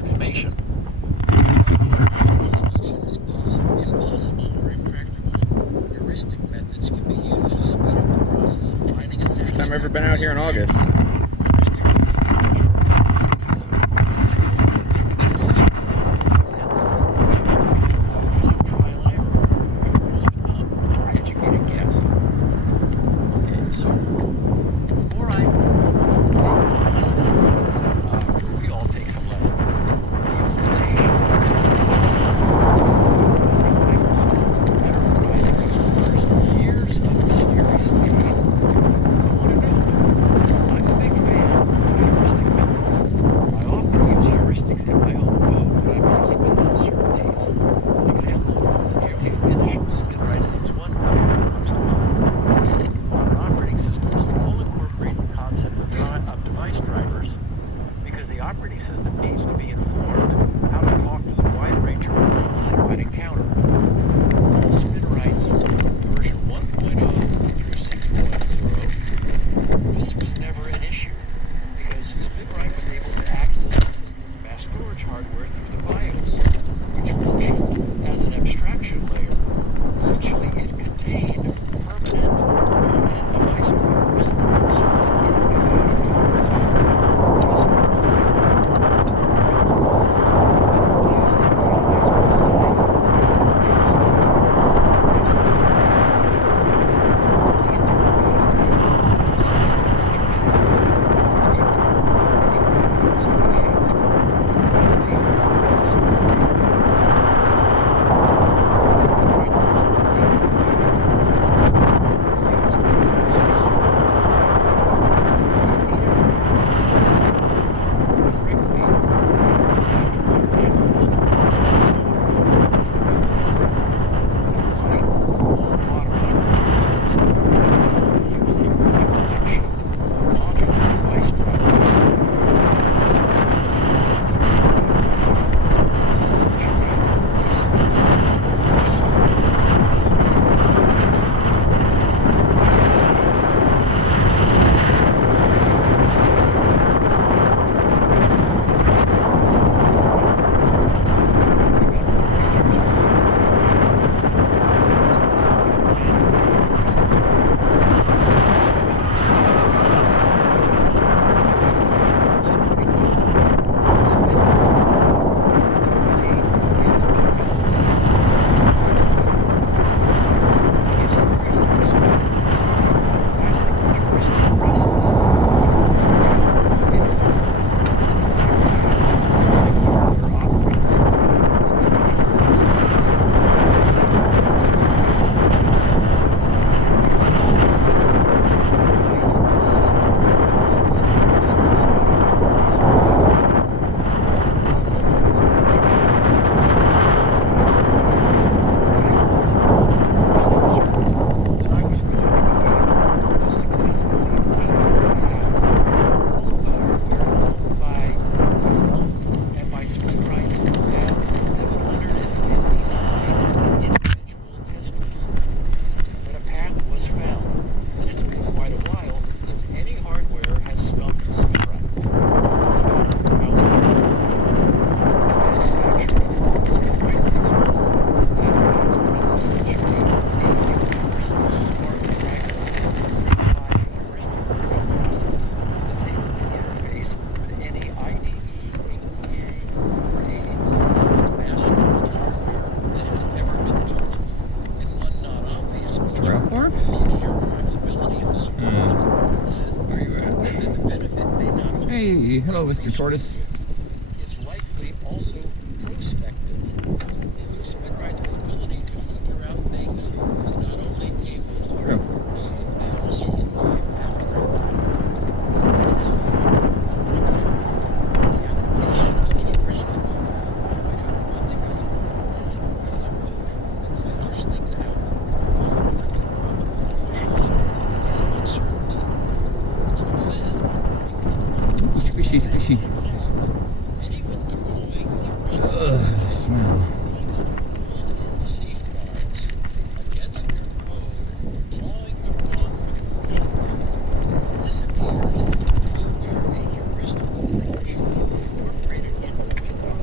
approximation. Impossible or impractical heuristic methods can be used to speed up the process of finding a satisfactory. First time I've ever been out here in August. Hey, hello, Mr. Tortoise. It's likely also prospective. Spinright's ability to figure out things that not only came before, they also involve so, as an example, the application of heuristics. To think of it as code that figures things out often with the crucial state of uncertainty. The trouble is, Squishy. Smell. Safeguards against their code drawing the wrong conclusions. This appears to be where a heuristic approach incorporated into window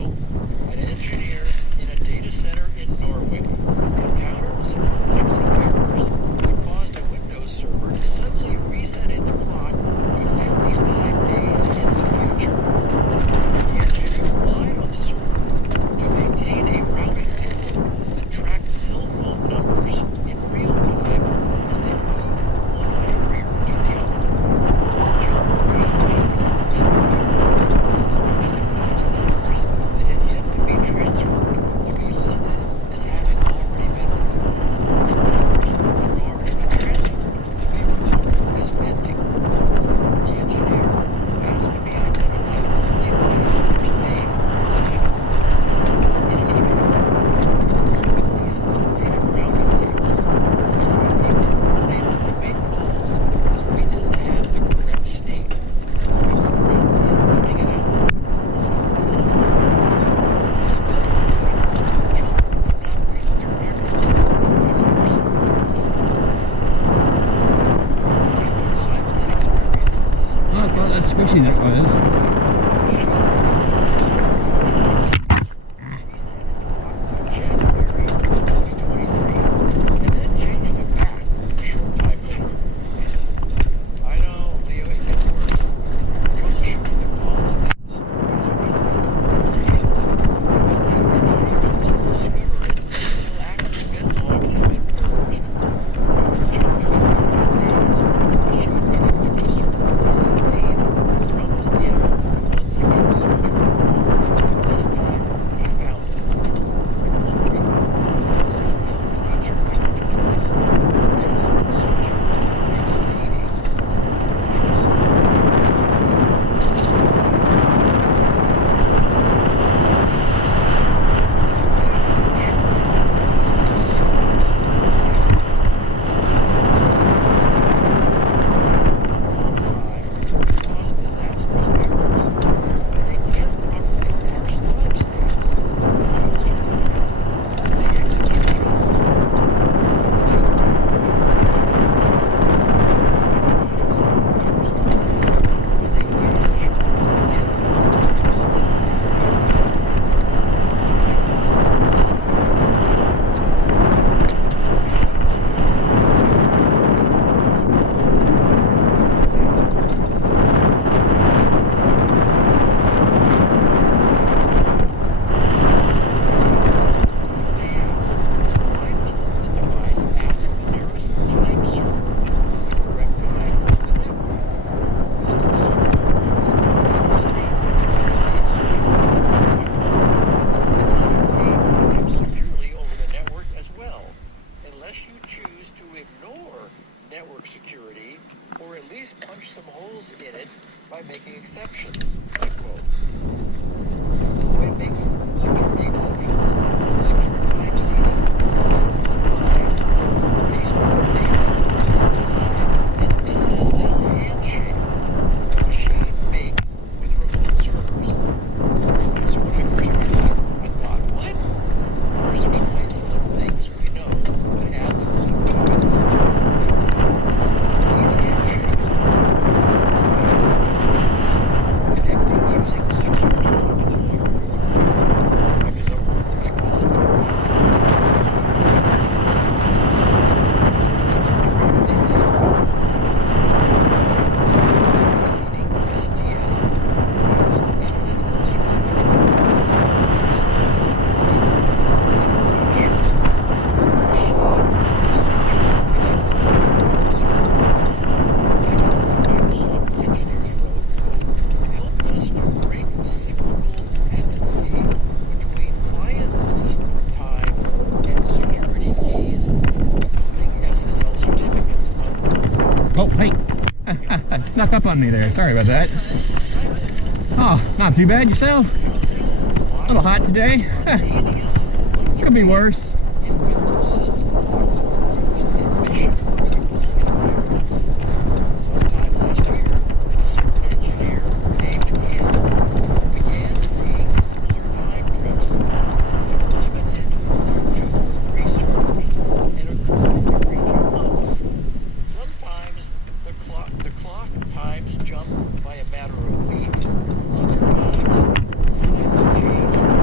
ago, an engineer in a data center in Norway encountered some perplexing errors that caused a Windows server to suddenly reset its clock to 55 days in the future. The engineer relied on the server to maintain a routing table that tracked cell phone numbers in real time as they moved from one carrier to the other. Jumped 8 weeks and as it caused numbers that had yet to be transferred to be listed as having already been moved, and numbers that had already been transferred to be reported as pending. The engineer asked to be identified only by his first name instead of in any event, with these updated routing tables, we were able to make calls as we didn't have the correct state. We were around inputting it out. This meant, for example, children could not reach their parents because of our security. Simon had experienced this. Oh god, that's squishy, that's what it is. January 2023, and then changed it back a short time later. I know, Leo, it gets worse. Troubleshooting the cause of this, as we said, was handled because the engineers didn't discover it until after event logs had been purged. After jumping a number of days, the machine-ready Windows server was clean, rumbled in, and once again searched for the cause. This time, he found it. The culprit was a little known feature in Windows, which is secure time seeding. Cause disastrous errors, and they can't properly parse timestamps to job certificates. They execute jobs is a edge against why doesn't the device ask the nearest time server for the correct time of the network? Since the server is in a state it cannot obtain time securely over the network as well, unless you choose to ignore network security or at least punch some holes in it by making exceptions. Unquote. Avoid making security exceptions. Secure time seeding sets the time, case by data inside an SSL handshake the machine makes with remote servers. So when I first read that, I thought, what? Ours explains some things we know, but adds some comments. These handshakes are connecting using secure sockets like because I've worked in Snuck up on me there. Sorry about that. Oh, not too bad yourself. A little hot today. Could be worse. Sometime last year, a certain engineer named Ken began seeing similar time drips that were limited to 2 or 3 servers and occurred every few months. Sometimes the clock times jump by a matter of weeks. Other times, times change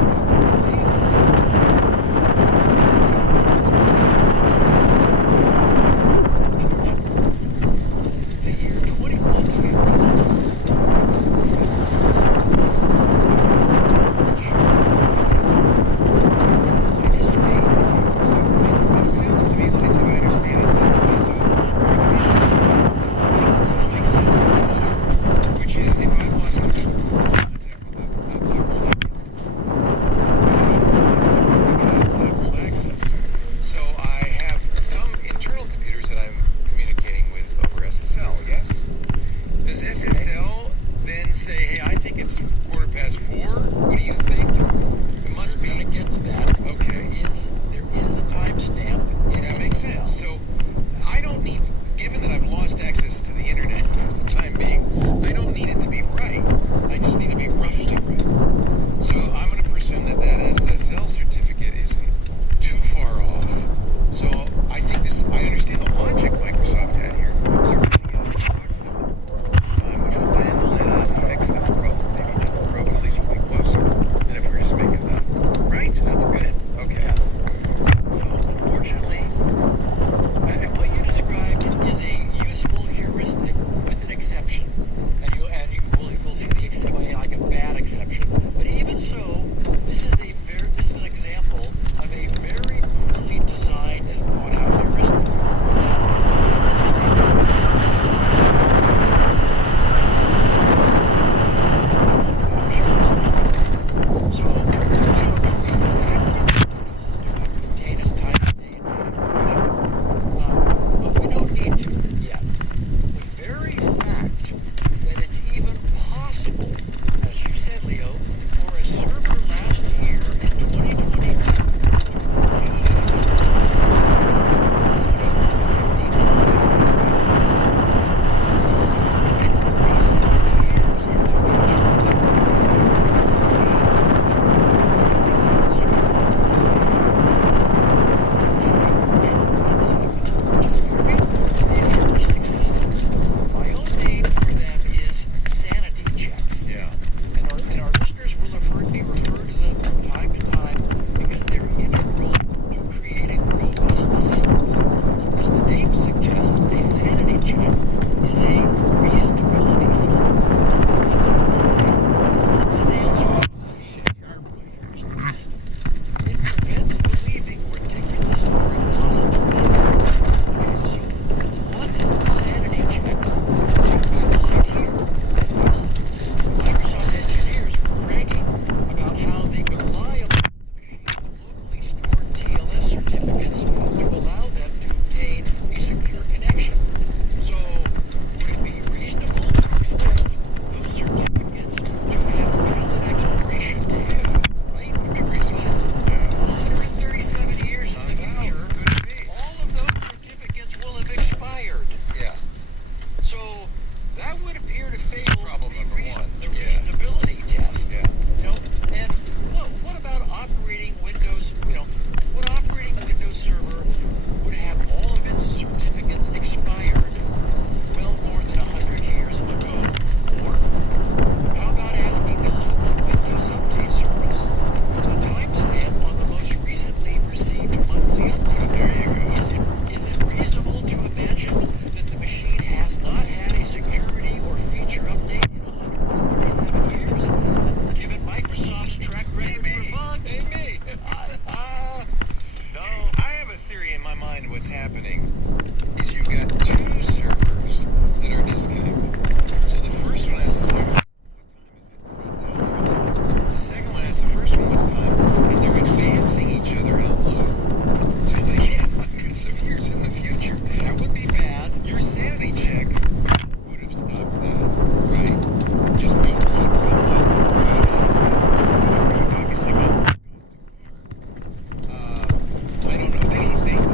happening is you've got two servers that are disconnected. So the first one has to say, what time is it? The second one asks the first one what's time, and they're advancing each other out loud till they get hundreds of years in the future. That would be bad. Your sanity check would have stopped that, right? Just don't keep going. Obviously, well, I don't know.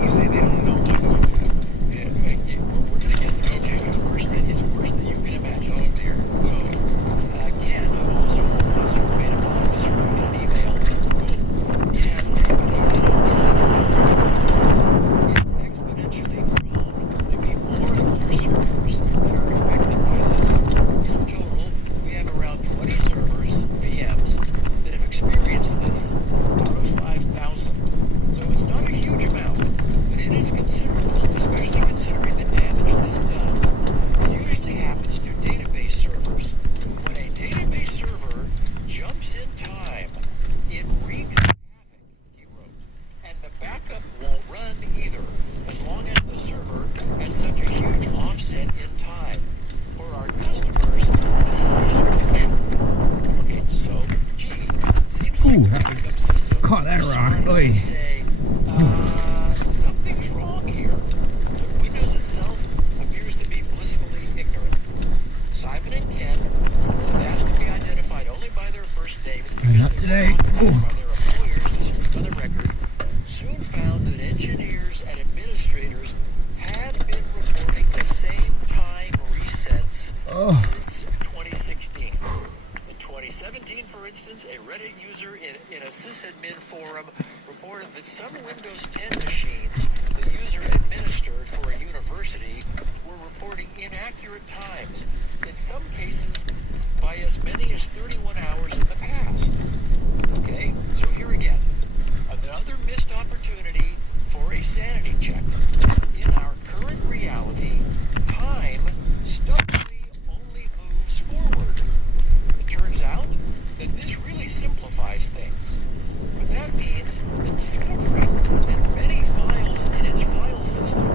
You say they don't know why this is happening. Yeah, we're going to get okay. It's worse than you can imagine. Oh dear. So again, also wants to create a bomb in an email. It has activities in it's exponentially grown to be more and more servers that are affected by this. In total, we have around 20 servers, VMs, that have experienced this out of 5,000. So it's not a huge amount, but it is considerable, especially considering the damage this does. It usually happens to database servers. When a database server jumps in time, it wreaks havoc, he wrote. And the backup won't run either, as long as the server has such a huge offset in time. For our customers, this is crucial. Okay, so, gee, seems like the backup system Caught that rock. Oy. say, something's wrong here. The Windows itself appears to be blissfully ignorant. Simon and Ken, who have asked to be identified only by their first names because Not they today. were authorized Ooh. by their employers to speak on the record, soon found that engineers and administrators had been reporting the same time resets since 2016. In 2017, for instance, a Reddit user in a sysadmin forum reported that some Windows 10 machines the user administered for a university were reporting inaccurate times, in some cases by as many as 31 hours in the past. Okay, so here again, another missed opportunity for a sanity check. In our current reality, time stubbornly only moves forward. It turns out that this really simplifies things. But that means that discovering that many files in its file system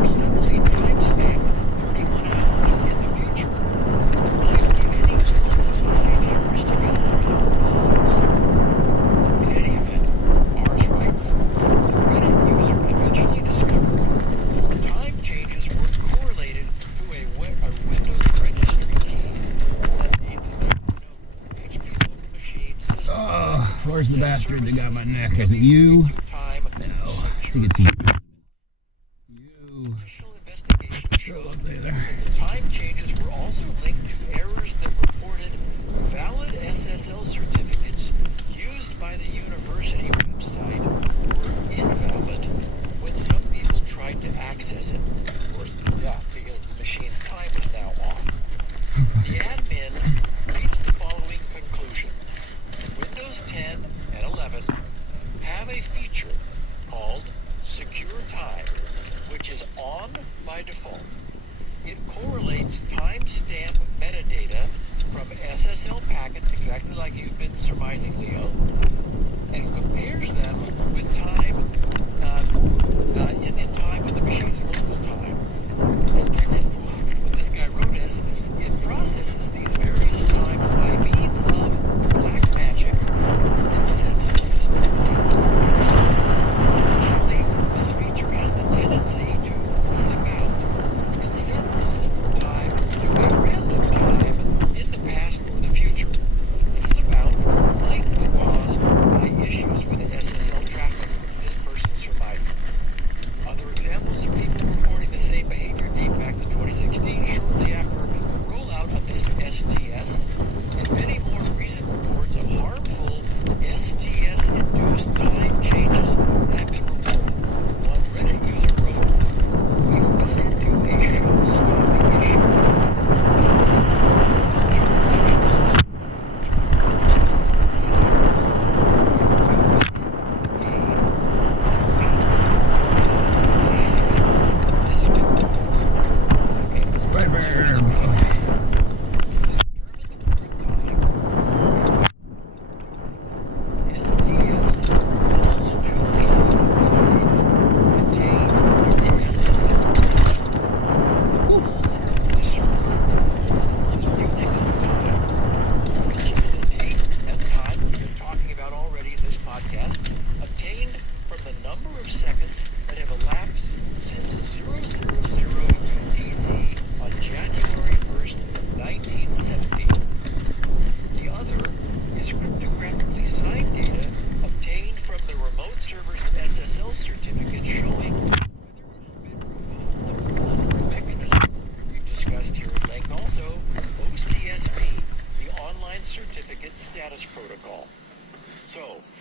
are simply timestamped 31 hours in the future might give any fool 5 years to go on pause. In any event, Ars writes, the Reddit user eventually discovered that time changes were correlated to a Windows registry key that named the HP local machine system. Oh, where's the bastard that got my neck? Is it you? No, I think it's you. You. Initial investigation showed Up there. that the time changes were also linked to errors that reported valid SSL certificates used by the university website were invalid when some people tried to access it. Yeah, because the machine's time is now off. The admin reached the following conclusion. Windows 10 and 11 have a feature called Secure Time, which is on by default. It correlates timestamp metadata from SSL packets, exactly like you've been surmising, Leo, and compares them with time in time with the machine's local time. And then when this guy wrote this, it processes these various times by means of black magic and sets the system clock. Unfortunately, this feature has the tendency to flip out and set the system time to a random time in the past or the future. The flip out likely caused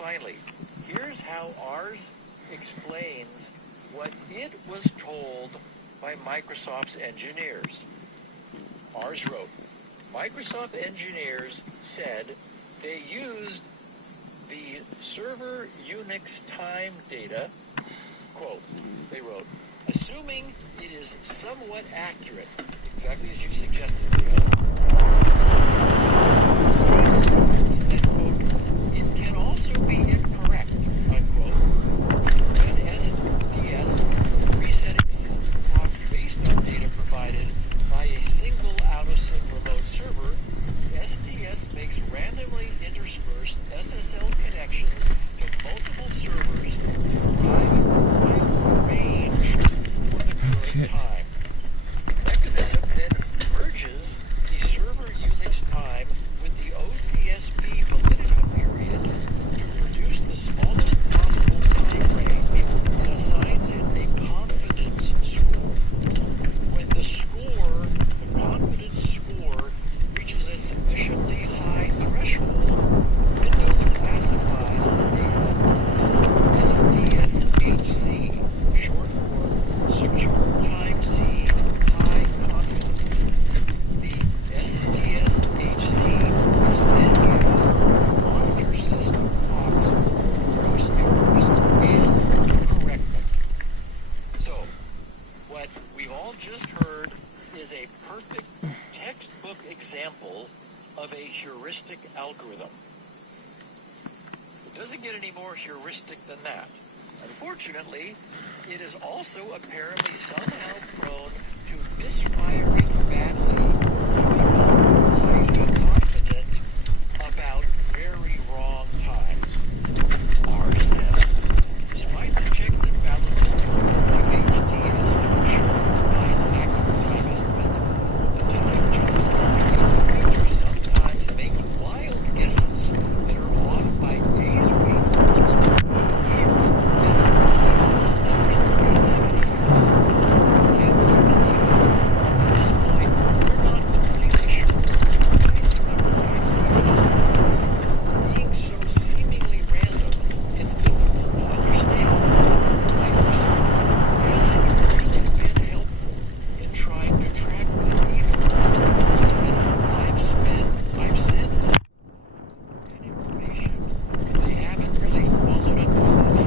finally, here's how ours explains what it was told by Microsoft's engineers. Ours wrote, Microsoft engineers said they used the server Unix time data, quote, they wrote, assuming it is somewhat accurate, exactly as you suggested, Leo. That, quote, it can also be incorrect, unquote, when STS resetting system clocks based on data provided by a single out-of-sync remote server. STS makes randomly interspersed SSL connections to multiple servers to arrive at the right range for the current time. The mechanism then merges the server Unix time with the OCSP validity period to produce the smallest possible time range and assigns it a confidence score. When the confidence score reaches a sufficiently high threshold, Windows classifies the data as STSHC, short for Secure Time C High Confidence. The STSHC is then used to monitor system clocks, produce errors, and correct them. So, what we've all just heard is a perfect textbook example of a heuristic algorithm. It doesn't get any more heuristic than that. Unfortunately, it is also apparently somehow prone to misfiring badly, highly confident about very wrong times. Ours says, despite the checks and balances like HTS provides accurate time estimates, the time jumps in the future sometimes makes wild guesses that are off by days, weeks, months, or years. Yes, in 70 years. Can't believe this either. At this point, we're not completely sure why the number time series is. Being so seemingly random, it's difficult to understand. Microsoft hasn't really been helpful in trying to track this either. I've sent and information, but they haven't really followed up on this.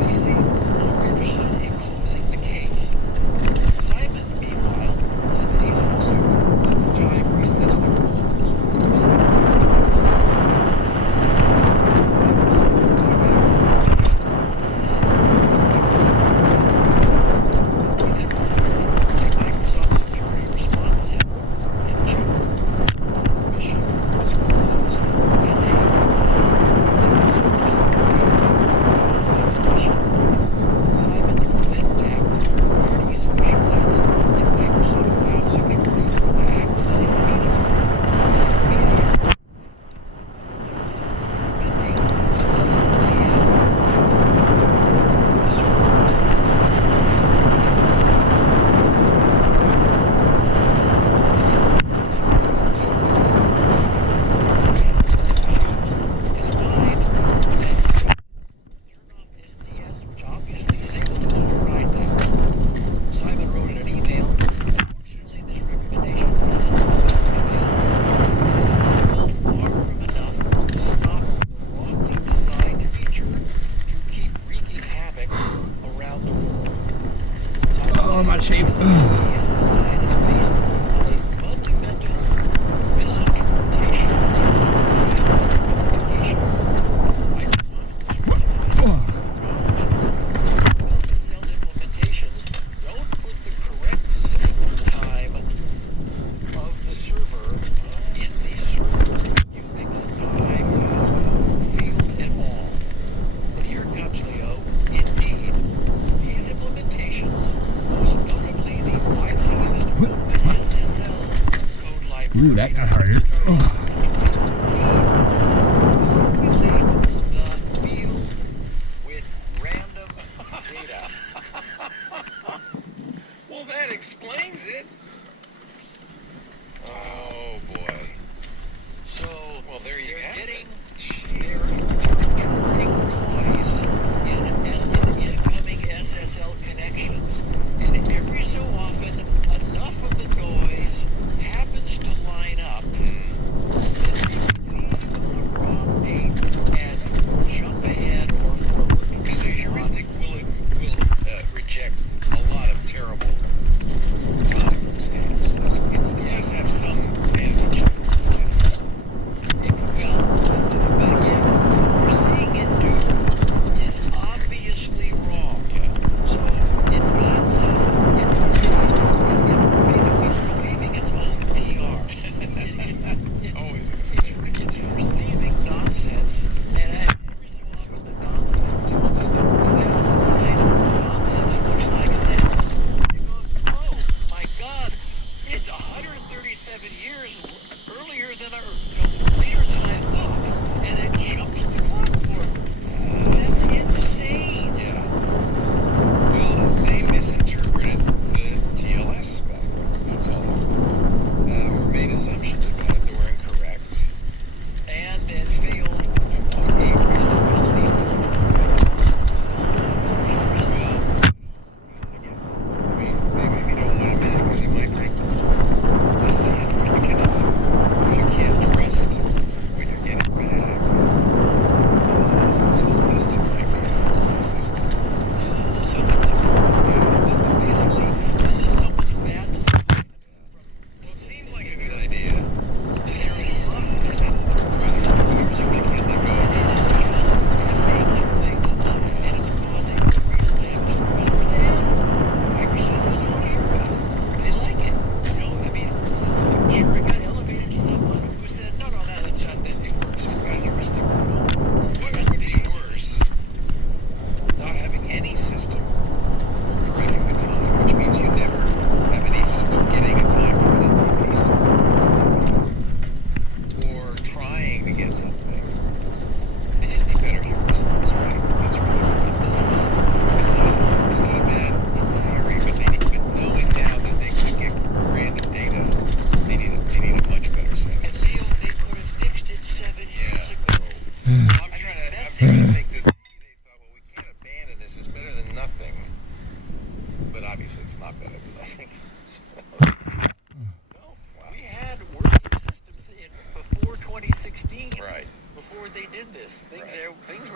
They seem more interested in closing the case. Simon, meanwhile, said that he's also time recessed to Microsoft Security Response Center in June. The submission was closed as a Simon then tapped parties specializing in Microsoft Cloud Security to act as a mediator. Which obviously is able to override that. Simon wrote in an email, unfortunately this recommendation isn't available. It is still far from enough to stop the wrongly designed feature to keep wreaking havoc around the world. Oh, my shape. His design is based on a fundamental misinterpretation of the specification. SSL implementations don't put the correct system time of the server in the server Unix time field at all. But here comes Leo. Indeed, these implementations, most notably the widely used SSL code library, Ooh, that got harder. populate the field with random data. Well, that explains it. Oh, boy. So, Well, there you they're have it. they're turning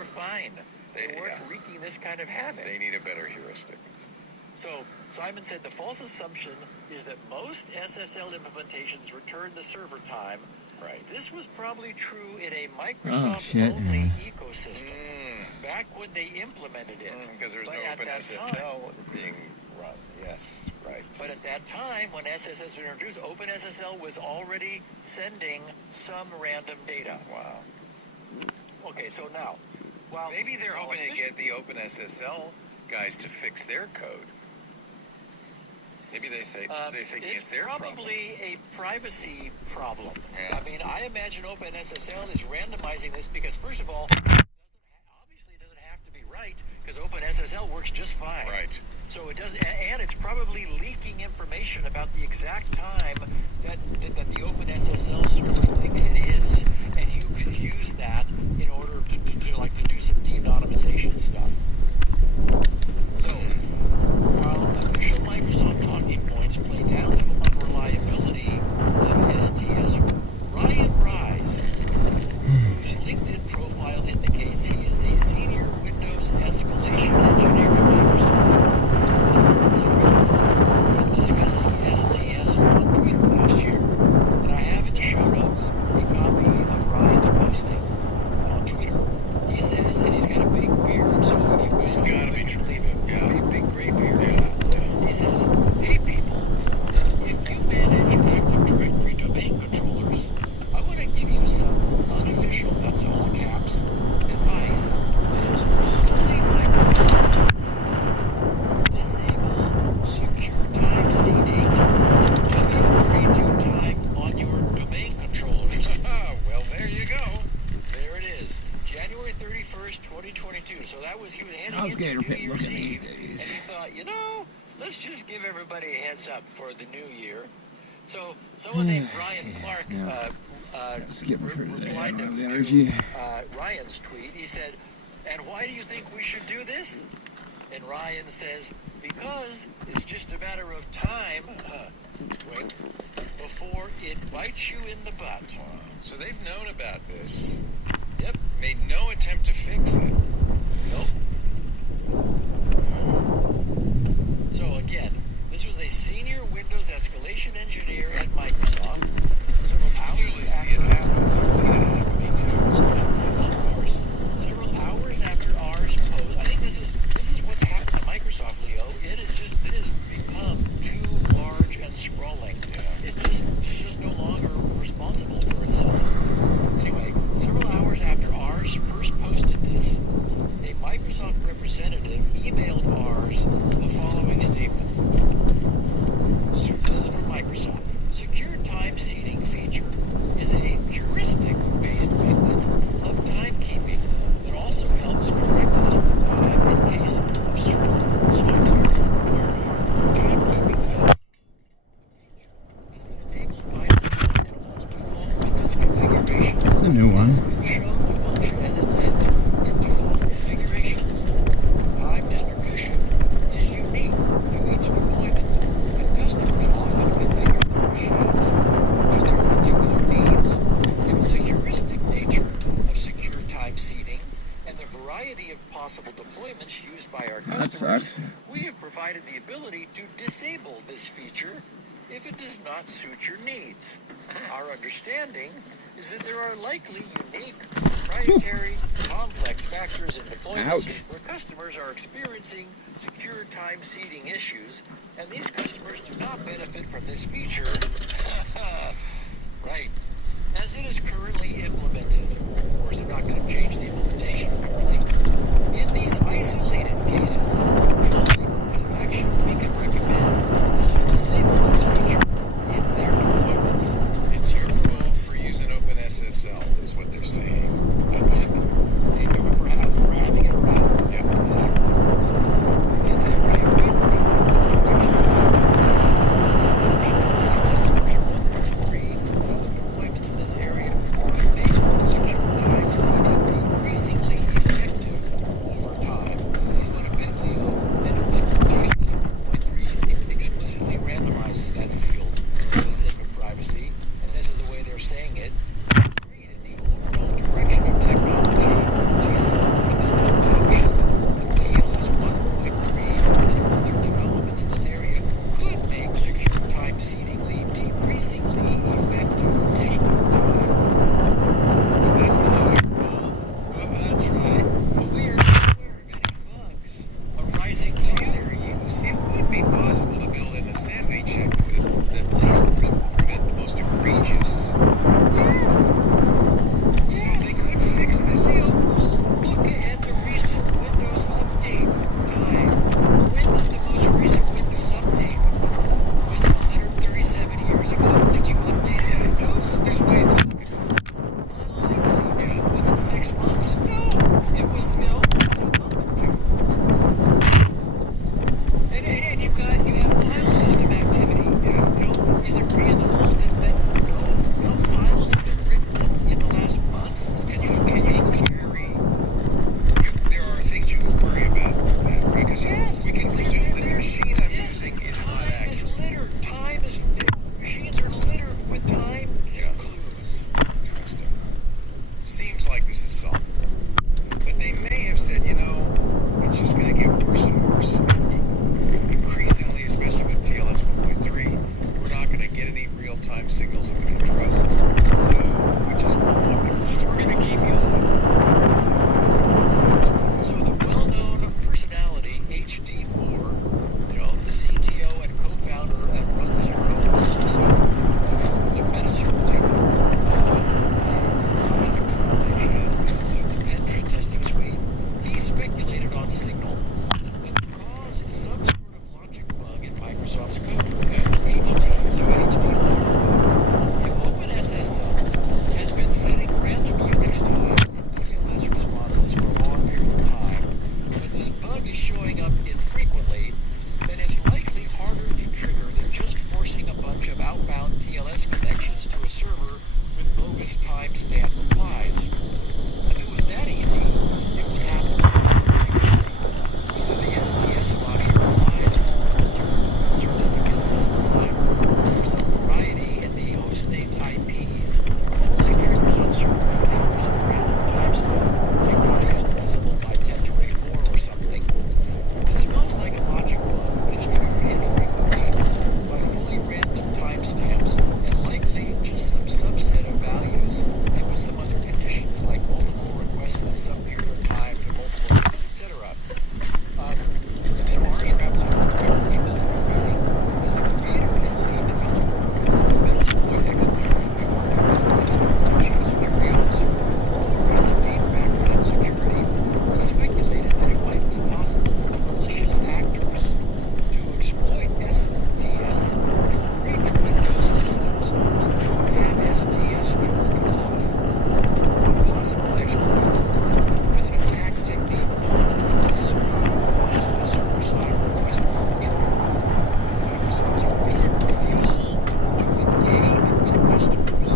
fine. They weren't wreaking this kind of havoc. They need a better heuristic. So Simon said the false assumption is that most SSL implementations return the server time. Right. This was probably true in a Microsoft-only ecosystem back when they implemented it. Because there's But no at that OpenSSL time- being run. Yes, right. But at that time, when SSL was introduced, OpenSSL was already sending some random data. Wow. Okay, so now, well, Maybe they're hoping to get the OpenSSL guys to fix their code. Maybe they're thinking it's their problem. probably a privacy problem. Yeah. I mean, I imagine OpenSSL is randomizing this because, first of all, obviously it doesn't have to be right because OpenSSL works just fine. Right. So it doesn't, and it's probably leaking information about the exact time that the OpenSSL server thinks it is, and you could use that in order to do some de-anonymization stuff. So, while official Microsoft talking points play down the unreliability of STS, Ryan Rise, whose LinkedIn profile indicates he is a senior Windows escalation engineer at Microsoft, was discussing STS on Twitter last year. And I have in the show notes a copy of Ryan's posting on Twitter. He says, and he's got a big beard, so you will Gotta be true. believe it. Yeah. Big gray beard. He says, hey people, if you manage Active Directory domain controllers, I want to give you some unofficial, that's all caps, advice that is solely Microsoft. Disable secure time seeding W32 time on your domain controllers. Well, there you go. There it is. January 31st, 2022. So that was, he was heading into Gator New Pit Year's looking these Eve, days. and he thought, let's just give everybody a heads up for the new year. So someone named Brian Clark Skip for today. replied I don't have the to energy. Ryan's tweet. He said, and why do you think we should do this? And Ryan says, because it's just a matter of time, wink, before it bites you in the butt. So they've known about this. Yep. Made no attempt to fix it. Nope. So again, this was a senior Windows escalation engineer at Microsoft. Several Clearly hours see it after happen. See it happening. Of course, several hours after ours post. I think this is what's happened to Microsoft, Leo. It has become too large and sprawling. It's just no longer responsible for itself. Anyway, several hours after ours first posted this, a Microsoft representative emailed ours the following statement. So this is from Microsoft. Secure time seeding feature is a heuristic-based method of timekeeping that also helps correct system time in case of certain software where timekeeping fails. Enabled by all Windows configurations. The new one. Show the function as intended in default configurations. Time distribution is unique to each deployment, and customers often configure their machines to their particular needs. Given the heuristic nature of secure time seeding and the variety of possible deployments used by our That customers, sucks. we have provided the ability to disable this feature if it does not suit your needs. Our understanding is that there are likely unique, proprietary, complex factors in deployments Ouch. where customers are experiencing secure time seeding issues, and these customers do not benefit from this feature. Right. As it is currently implemented. Of course, they're not going to change the implementation apparently. In these isolated cases, course of action, we can recommend to disable this feature in their deployments. It's your fault for using OpenSSL, is what they're saying. They do it for having it around. Yep. Exactly. They say, right, deployments in this area are made secure time seeding decreasing ground signal that caused some sort of logic bug in Microsoft's code. The OpenSSL has been setting random Unix times and TLS responses for a long period of time, but this bug is showing up infrequently, and it's likely harder to trigger than just forcing a bunch of outbound TLS connections to a server with bogus timestamp replies. If it was that easy, it would happen whether the STS logic applies or certificates as the cipher, or some variety in the hostname's IPs, only triggers on certain flavors of random timestamp, like values divisible by 10 to 84 or something. It smells like a logic bug, but it's triggered infrequently by fully random timestamps, and likely just some subset of values, and with some other conditions like multiple requests in some period of time to multiple servers, etc. And Mars wraps up the coverage of this new meeting as the creator and lead developer of Balm Boyette Aug, chief security officer, who has a deep background in security, he speculated that it might be possible for malicious actors to exploit STS to breach Windows systems and have STS turned off. One possible exploit with an attack technique known as server-side request monitoring. Microsoft's repeated refusal to engage with customers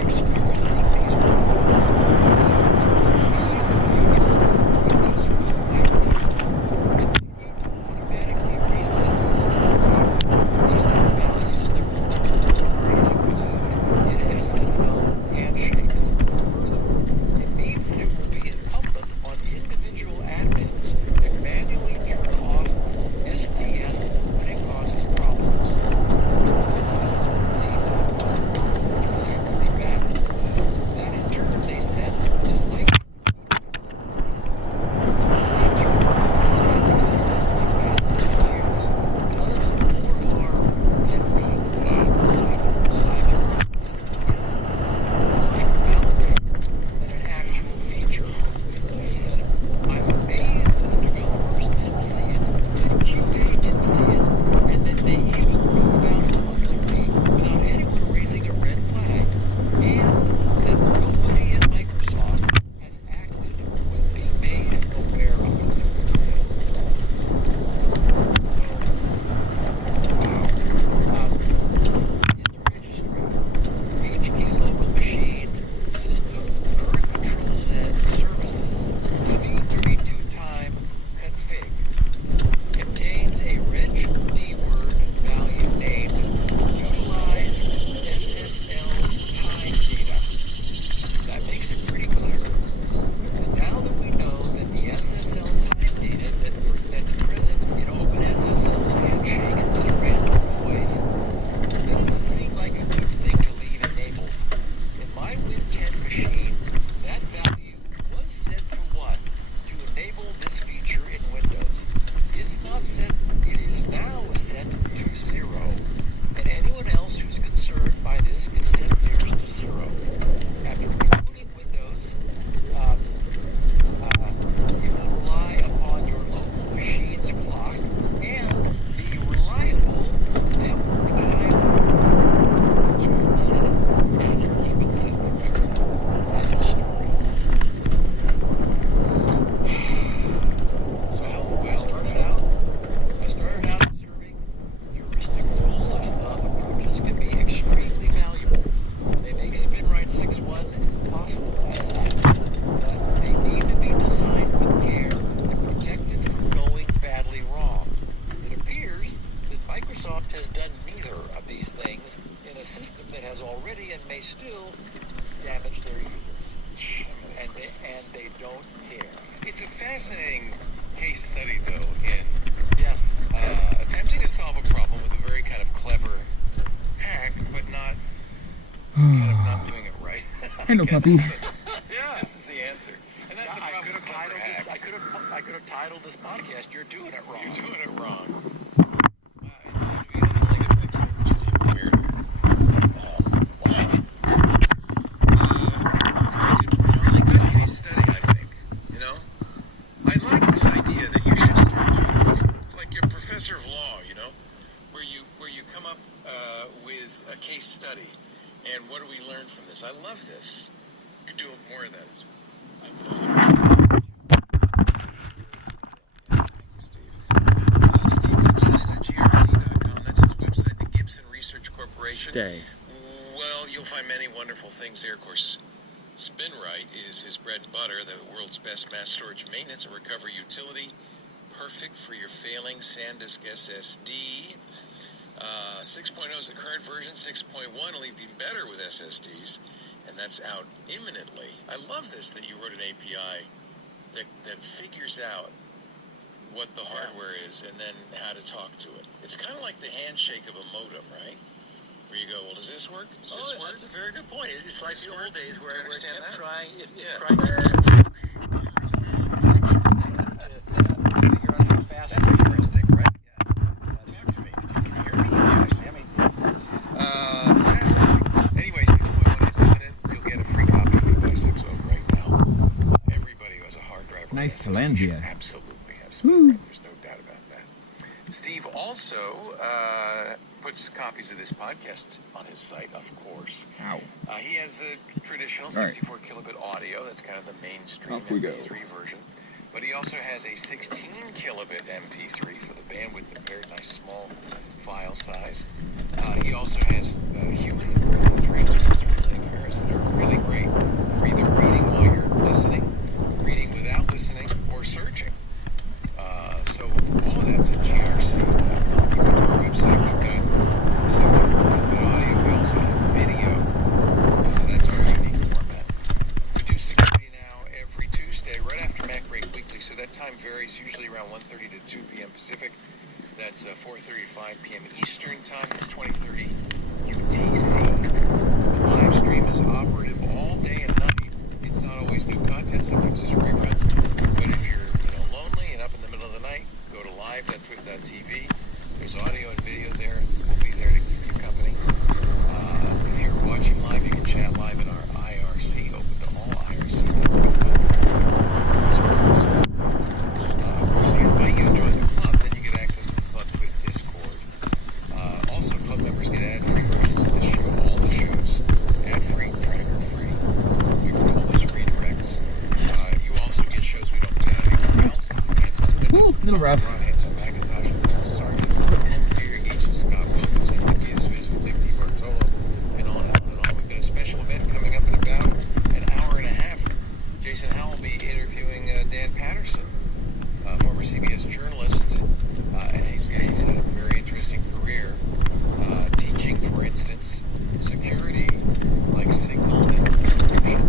experiencing these problems means that the foreseeable future, Windows will likely continue to automatically reset system records based on values that multiple parties include in SSL handshakes. Further, it means that it will be incumbent on individual admins to manually turn off STS when it causes problems. Really bad. That in turn, they said, is likely It's a fascinating case study, though, in attempting to solve a problem with a very kind of clever hack, but not kind of not doing it right. Hello, puppy. Yeah, this is the answer. And that's the problem with clever hacks. I could have titled this podcast, "You're Doing It Wrong." You're doing it wrong. It seems to be the only way to fix it, which is even weirder. Really good case study, I think. You know, I like this idea that a case study. And what do we learn from this? I love this. You do more of that. I'm Steve. Steve Gibson is at grc.com. That's his website, the Gibson Research Corporation. Stay. Well, you'll find many wonderful things there. Of course, SpinRite is his bread and butter, the world's best mass storage maintenance and recovery utility. Perfect for your failing SanDisk SSD. 6.0 is the current version. 6.1 will even be better with SSDs, and that's out imminently. I love this, that you wrote an API that figures out what the hardware is and then how to talk to it. It's kind of like the handshake of a modem, right? Where you go, well, does this work? Does this work? That's a very good point. It's like the old days where I understand kept that? trying to Yeah. figure out how fast. That's a heuristic, right? Yeah. Talk to me. Can you hear me? Do you understand me? Fascinating. Anyway, 6.1 is imminent. You'll get a free copy if you buy 6.0 right now. Everybody who has a hard drive. Nice SSD Kalandia. should absolutely have SpinRite. There's no doubt about that. Steve also puts copies of this podcast on his site, of course. Ow. He has the traditional All right. 64 kilobit audio. That's kind of the mainstream Off we go. MP3 version. But he also has a 16 kilobit MP3 for the bandwidth, a very nice small file size. He also has human transcripts from Lake Ferris that are really great. For either reading while you're listening, reading without listening, or searching. So all of that's at GRC. You go to our website. We've got the 64 kilobit audio. We also have video. That's our unique format. We do security now every Tuesday, right after Mac Break Weekly. So that time varies, usually around 1:30 to 2 p.m. Pacific. That's 4:30 to 5 p.m. Eastern Time. That's 20:30 UTC. The live stream is operative all day and night. It's not always new content. Sometimes it's reruns. But if you're lonely and up in the middle of the night, go to live.twit.tv. There's audio and video there. We'll be there to keep you company. If you're watching live, you can chat live in our IRC, open to all IRC. If you invite you to join the club, then you get access to the Club Twit Discord. Also, club members get ad-free versions of the show, all the shows, ad-free, tracker-free. We roll those redirects. You also get shows we don't put out anywhere else. Hands on Woo, little rough. Hands on Macintosh, Sergeant, Irrigation, Scott Wilkinson, Matthias Viz, Dick DiBartolo, and on and on and on. We've got a special event coming up in about an hour and a half. Jason Howell will be interviewing Dan Patterson, former CBS journalist, and he's had a very interesting career teaching, for instance, security, like signal and encryption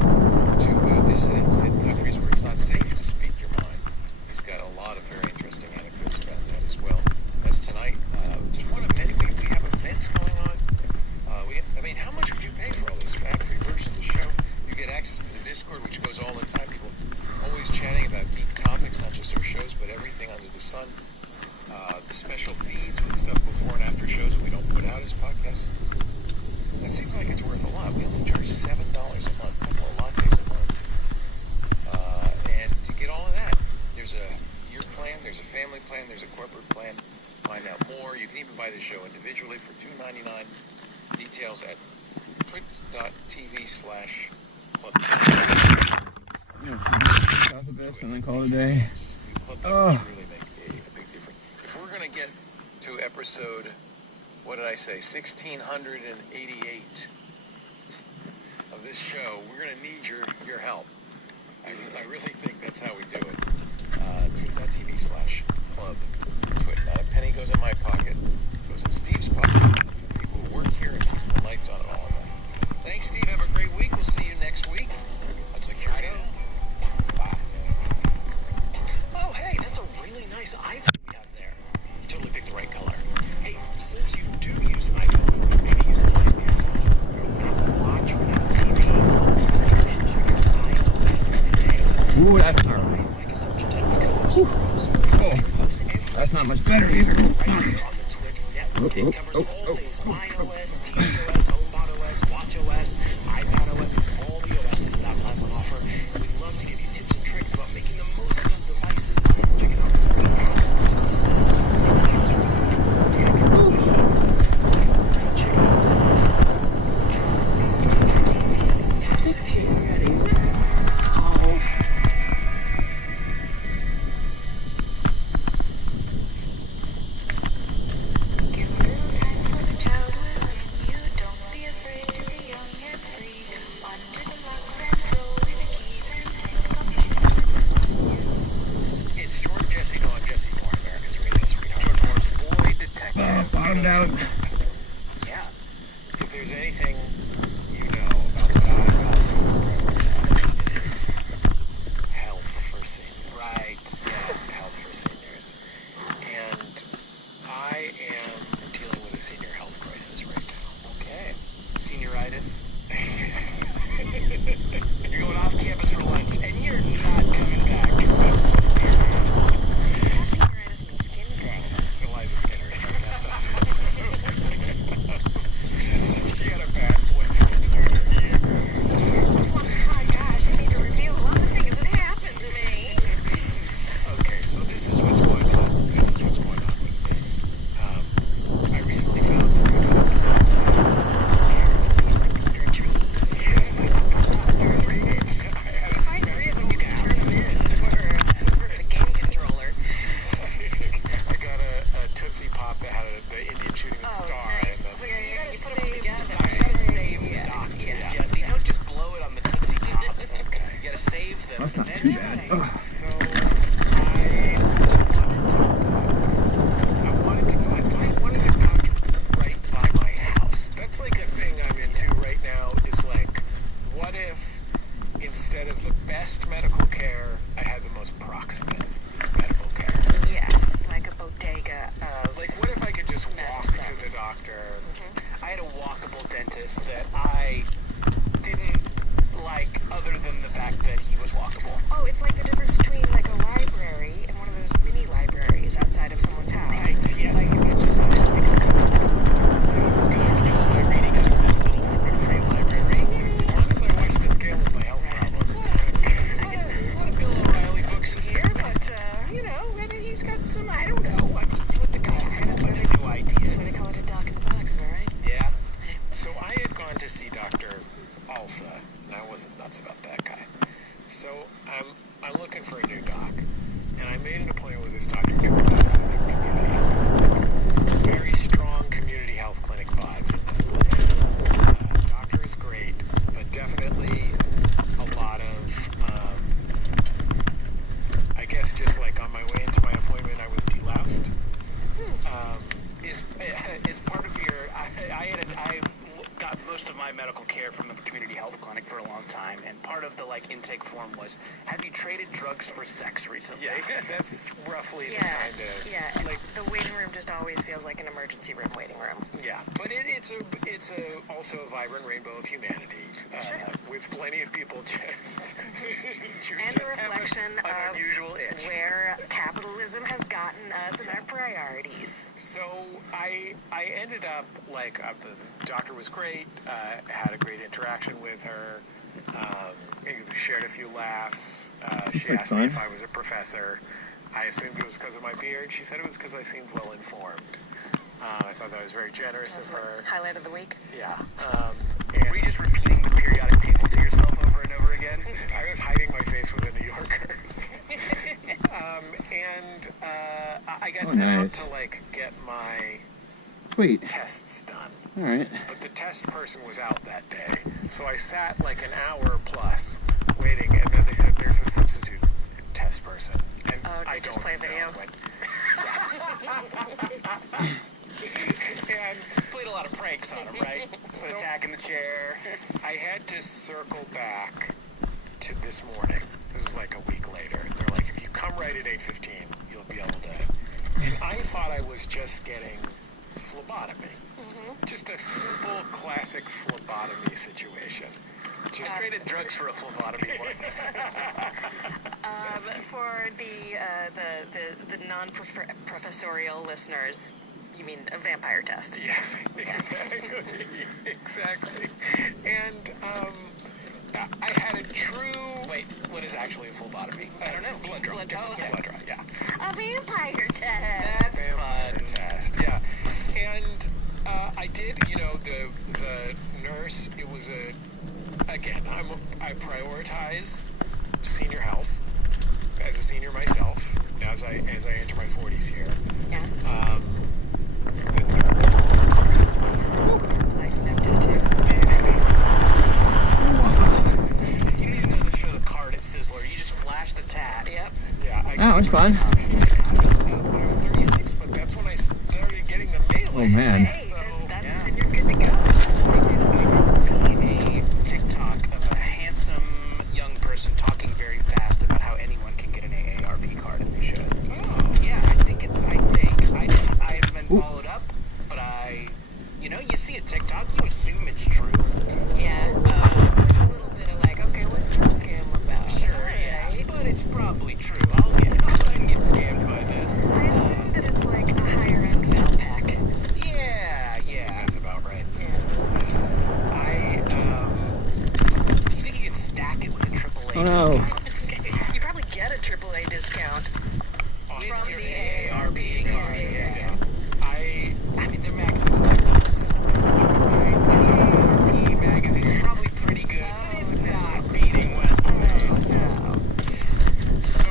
to dissidents in countries where it's not safe to speak your mind. He's got a lot of very interesting anecdotes about that as well. That's tonight. Just one of many. We have events going on. How much would you pay for all these ad-free versions of the show? You get access to the Discord, which goes all the time. People always chatting about deep topics, not just our shows, but everything under the sun. The special feeds with stuff before and after shows that we don't put out as podcasts. That seems like it's worth a lot. We only charge $7 a month, a couple of lattes a month. And you get all of that. There's a year plan, there's a family plan, there's a corporate plan. Find out more. You can even buy the show individually for $2.99. Details at twit.tv/club. Got the best and then call it a day. Club really make a big difference. If we're going to get to episode, what did I say, 1688 of this show, we're going to need your help. I really think that's how we do it. Twit.tv/club. Twit. Not a penny goes in my pocket. It goes in Steve's pocket. People who work here and keep the lights on and all of that. Thanks, Steve. Have a great week. We'll see you next week on Security Now. Bye. Oh, hey, that's a really nice iPhone you have there. You totally picked the right color. Hey, since you do use an iPhone, maybe use an iPhone. Watch or have a TV. Ooh, that's not right. Oh, that's not much better either. It covers all things iOS, tvOS, HomePodOS, watchOS, iPadOS. It's all the OSs that Apple has on offer. We'd love to give you tips and tricks about making the most of those devices. Check it out. it out. Yeah. If there's anything you know about what I prioritize, it is health for seniors. Right. Yeah, health for seniors. And I am dealing with a senior health crisis right now. Okay. Senioritis. You're going off campus for lunch, and you're not coming back. Senioritis is a skin thing. Eliza Skinner is sarcastic. She had a bad boyfriend in her year. Oh my gosh, I need to review a lot of things that happened to me. Okay, so this is what's going on. This is what's going on with me. I recently found a new job. If I agree with them, you can turn them in for the game controller. I got a Tootsie Pop that had the Indian shooting Oh, star. nice. And then, You gotta put them You together. gotta save the doc, Jesse. Don't just blow it on the Tootsie Pop. okay. You gotta save them. That's not and too then- bad. Ugh. So I wanted to doctor right by my house. That's like a thing I'm into right now. Is like, what if instead of the best medical care, I had the most proximate medical care? Yes, like a bodega of... Like, what if I could just walk Medicine. to the doctor? I had a walkable dentist that I didn't like, other than the fact that he was walkable. Oh, it's like the difference between like a library and one of those mini libraries outside of someone's house. Right, yes. Like, it's just like, This is gonna do all my reading under this little free library. As long as I watch the scale of my health problems. There's a lot of Bill O'Reilly books in here, but, you know, maybe he's got some, I don't know. I'm just with the guy. That's what they do ideas. that's why they call it a doc in the box, am I right? Yeah. So I had gone to see Dr. Alsa, and I wasn't nuts about that guy. So I'm looking for a new doc, and I made an appointment with this doctor. Community health clinic. Very strong community health clinic vibes in this place. Doctor is great, but definitely a lot of, I guess just like on my way into my appointment, I was deloused. Is part of your, I got most of my medical care from the community health clinic for a long time, and part of the intake form was, have you traded drugs for sex recently? Yeah, that's roughly the Yeah, kind of yeah. like. The waiting room just always feels like an emergency room waiting room. Yeah, but it's also a vibrant rainbow of humanity, with plenty of people just And just a reflection have an of unusual itch. where capitalism has gotten us and our priorities. So I ended up the doctor was great. Had a great interaction with her. Shared a few laughs. She pretty asked me fun. if I was a professor. I assumed it was because of my beard. She said it was because I seemed well informed. I thought that was very generous That's of the her. highlight of the week. Yeah. Were you just repeating the periodic table to yourself over and over again? I was hiding my face with a New Yorker. I got Oh, sent out nice. to get my Sweet. tests done. All right. But the test person was out that day. So I sat an hour plus waiting, and then they said there's a substitute test person. And Oh, did I you just don't play a video? know and Played a lot of pranks on him, right? So- Attacking the chair. I had to circle back to this morning. This is a week later. They're like, if you come right at 8:15, you'll be able to. And I thought I was just getting phlebotomy. Just a simple, classic phlebotomy situation. I Just traded drugs for a phlebotomy once. For the non-professorial listeners, you mean a vampire test? yes, exactly. And I had a true. Wait, what is actually a phlebotomy? I don't know. Blood draw. Blood draw, Just a okay. blood draw. Yeah. A vampire test. That's Vampire fun. test. Yeah. And I did. The nurse. It was again. I prioritize senior health as a senior myself. As I enter my 40s here. Yeah. The nurse. Life no tattoo. You didn't even know to show the card at Sizzler. You just flash the tat. Yep. Yeah. Oh, it's fun. When I was 36, but that's when I started getting the mail Oh man. Hey, yeah. then you're good to go. I did see a TikTok of a handsome young person talking very fast about how anyone can get an AARP card and they should. Oh, yeah, I haven't been followed up, but you see a TikTok, you assume it's true. Yeah, with a little bit of like, okay, what's the scam about? Sure, Alright. yeah, but it's probably true. I'll go ahead and get scammed by this. I assume that it's like a higher end val pack. Yeah, that's about right. Yeah. Do you think you can stack it with a AAA Oh no. discount? You probably get a AAA discount. On From your the AARP AARP, card, yeah. I mean, their magazine's like AARP magazine's probably pretty good, but it's not beating West Wales. No. So,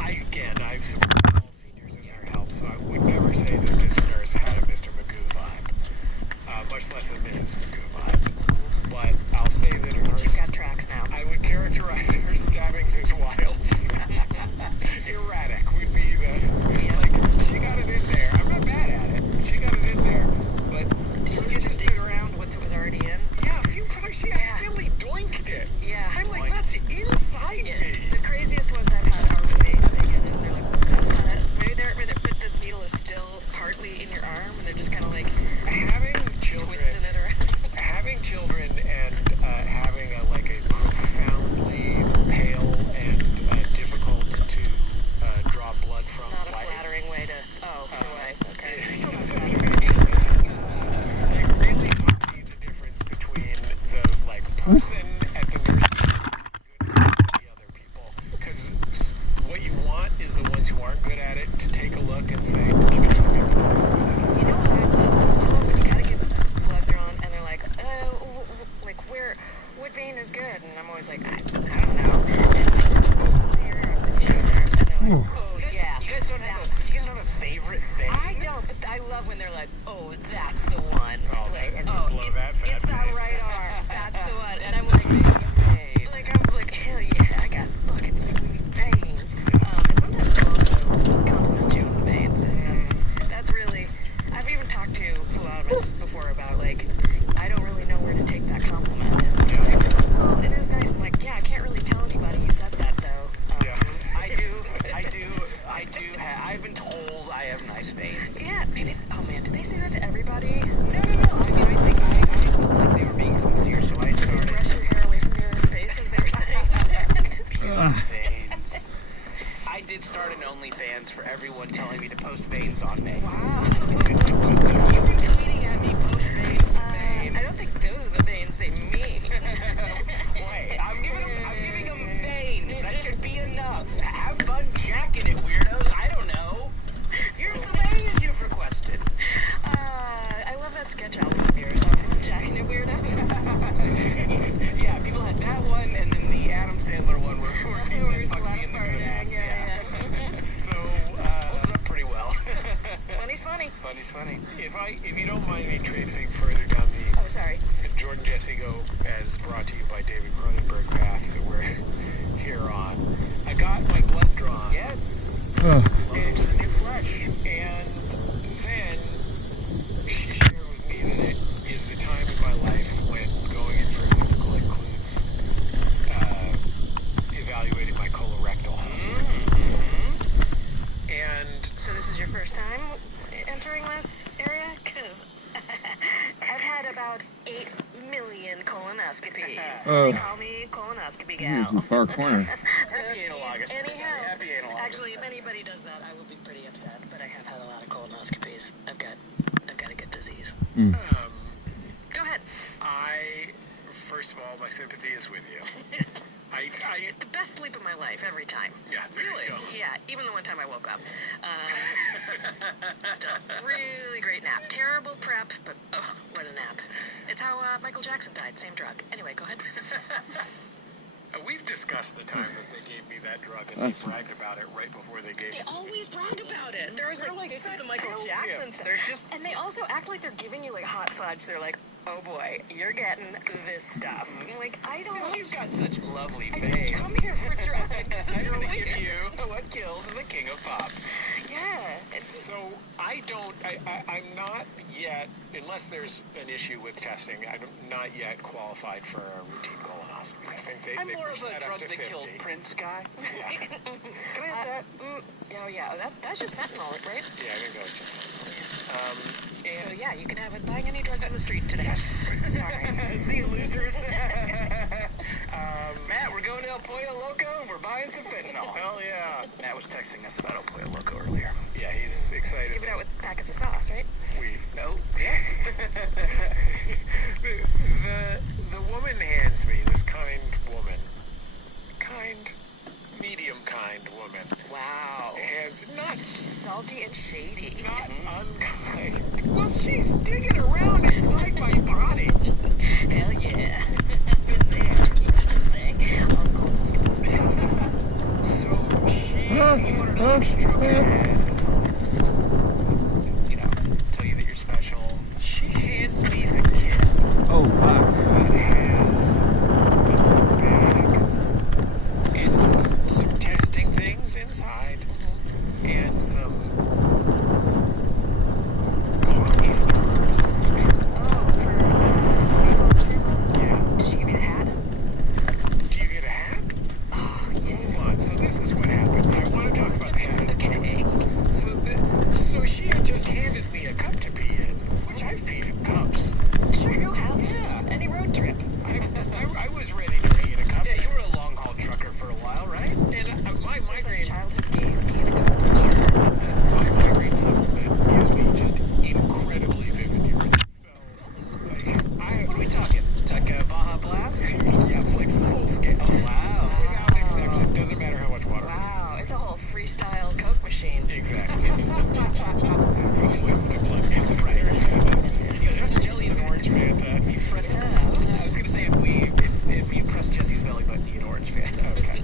I've supported all seniors in their health, so I would never say that this nurse had a Mr. Magoo vibe, much less a Mrs. Magoo vibe. But I'll say that You've got tracks now. I would characterize her stabbings as wild. Erratic would be she got it in there. I'm not bad at it. She got it in there. But Did you just dig around once it was already in? yeah, a few times she accidentally doinked it. Yeah. I'm like, that's inside me. The craziest ones I've had are when they get it and they're like, whoops, that's not it. Maybe but the needle is still partly in your arm and they're just kind of like Having children, twisting it around. and having a profoundly pale and difficult to draw blood from Not a wife. flattering way to. Oh, your wife. Okay. They really taught me the difference between the person at the nursing home and the other people. Because what you want is the ones who aren't good at it to take a look and say, You know what I love? When you gotta get blood drawn and they're like, what vein is good? And I'm always like, I don't know. And see your arms and you show your arms and they're like, oh yeah. you guys don't have a favorite vein? I don't, but I love when they're like, oh, that's the one. Oh, like, I would love that fat it's that vein. right arm. That's the one. And I'm like, hell yeah, I got fucking sweet veins. And sometimes they'll also compliment you on the veins. And that's really, I've even talked to phlebotomists before about I don't really know where to take that compliment. Well, it is nice. I'm like, yeah, I can't really tell anybody you said that though. Yeah. I do. I've been told I have nice veins. Yeah, maybe. Oh man, did they say that to everybody? No. I mean, I think I felt like they were being sincere, so I started. Brush your hair away from your face as they were saying that. Beautiful veins. I did start an OnlyFans for everyone telling me to post veins on me. Wow. You've been tweeting at me, post veins to vein. I don't think those are the veins they mean. Wait, I'm giving them veins. That should be enough. Have fun jacking it, weirdos. I don't know. Here's the veins you've requested. I love that sketch album of yours. Jacking it weirdos. Yeah, people had that one, and then the Adam Sandler one where he said, "Fuck me in the good ass." Yeah. So, holds up pretty well. Funny's funny. Funny's funny. If you don't mind me traipsing further down the Oh, sorry. Jordan Jesse Go, as brought to you by David Cronenberg path that we're here on, I got my blood drawn. Yes. Into the new flesh. And then she shared with me that it is the time in my life when going in for a physical includes evaluating my colorectal. And So this is your first time entering this area? Because I've had about 8 million colonoscopies. Oh. They call me colonoscopy He's in the gal. far corner. happy anal August. Anyhow, Happy anal August. actually, if anybody does that, I will be pretty upset. But I have had a lot of colonoscopies. I've got a good disease. Go ahead. First of all, my sympathy is with you. The best sleep of my life every time. Yeah, there you go. Yeah, even the one time I woke up. Still, really great nap. Terrible prep, but oh, what a nap. It's how Michael Jackson died, same drug. Anyway, go ahead. We've discussed the time that they gave me that drug and they bragged about it right before they gave They it to me. always brag about it. They're like, this is the Michael Jackson stuff. There's just And they also act like they're giving you like hot fudge. They're like, oh boy, you're getting this stuff. I'm like, I don't since you've got such lovely I veins. didn't come here for drugs. I'm gonna give you what kills the king of pop. Yeah, So I'm not yet, unless there's an issue with testing, I'm not yet qualified for a routine colonoscopy. I think they I'm more pushed of a that drug up to that 50. killed Prince guy. Yeah. Can I have that? Oh yeah, that's just fentanyl, right? Yeah, I think that was just. So yeah, you can have it buying any drugs on the street today. Sorry. See you, losers. Matt, we're going to El Pollo Loco and we're buying some fentanyl. Hell yeah. Matt was texting us about El Pollo Loco earlier. Yeah, he's excited. Give it out with packets of sauce, right? Oh, yeah. The woman hands me, this medium kind woman. Wow. Hands, not Salty and shady. not unkind. Well, she's digging around inside my body. Hell yeah. Been there. You know what I'm saying? All the colonoscopies. So she wanted an extra bed. You know, tell you that you're special. She hands me the kit Oh, fuck. that has a bag and some testing things inside and some coffee stirrers. Oh, for fecal sample? Yeah. Did she give you the hat? Do you get a hat? Hold on. So this is what happened. I want to talk about the hat. Okay. So she had just handed me a cup to pee in, which I've peed in cups. Sure, who hasn't? Yeah. Any road trip. I was ready to pee in a cup. Yeah, you were a long haul trucker for a while, right? And my It's like migraine, childhood game. Being a good my migraine supplement gives me just incredibly vivid urine. So, like, What are we talking? Like a Baja Blast? yeah, like full scale. Wow. Without exception. Doesn't matter how much water. Wow, it's a whole freestyle Coke machine. Exactly. What's the blood? It's right. If you press Jelly's orange Fanta, if you press... I was going to say, if you press Jesse's belly button, you get orange Fanta. Okay.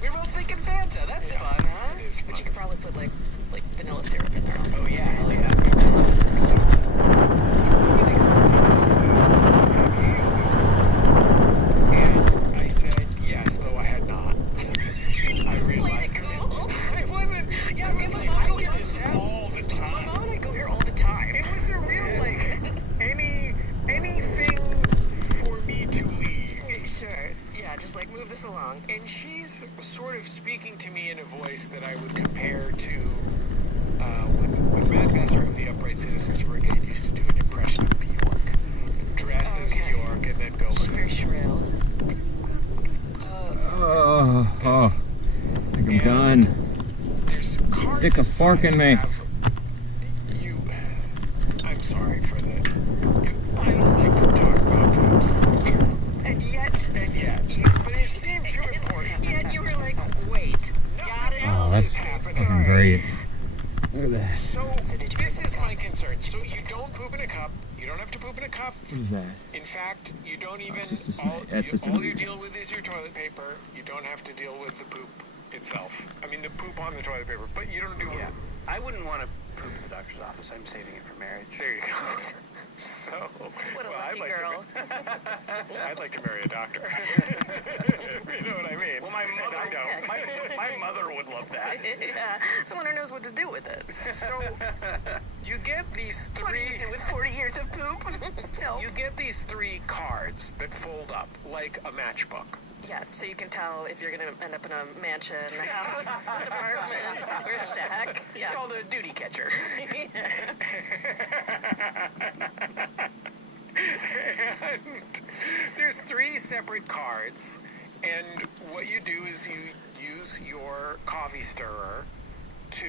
We were both thinking Fanta. That's fun, huh? It is But you fun. could probably put like vanilla syrup in there also. Oh, yeah. Hell yeah. So, through an experience, she says, have you used this before? And I said, yes, though I had not. I realized Played it cool. I wasn't. Yeah, I mean, my like, mom I goes get this out. all the My time. mom and I go here all the time. It was a real, like, anything for me to leave. Sure. Yeah, just like move this along. And she's sort of speaking to me in a voice that I would compare to when Matt Besser of the Upright Citizens Brigade used to do an impression of Bjork. Dress as Okay. Bjork and then go She's with very it. shrill. I think I'm done. There's cards Stick a fork inside in me. that have- I'm sorry for that. I don't like to talk about poops. And yet, You but it seemed too important. yet you were like, wait. Got it. Oh, that's fucking great. Look at that. So, So did you this poop in is a my cup? concern. So you don't poop in a cup. You don't have to poop in a cup. What is that? In fact, you don't even, just a all, snake. That's just a all you snake. deal with is your toilet paper. You don't have to deal with the poop itself. I mean, the poop on the toilet paper, but you don't do Yeah. it. I wouldn't want to poop at the doctor's office. I'm saving it for marriage. There you go. So, What a well, lucky girl. I'd like to marry a doctor. You know what I mean? Well, my And mother, I don't. my mother would love that. Yeah, someone who knows what to do with it. So, you get these What do you three. do with 40 years of poop? Tell. You get these three cards that fold up like a matchbook. Yeah, so you can tell if you're going to end up in a mansion, a house, an apartment, or a shack. It's Yeah. called a duty catcher. And there's three separate cards, and what you do is you use your coffee stirrer to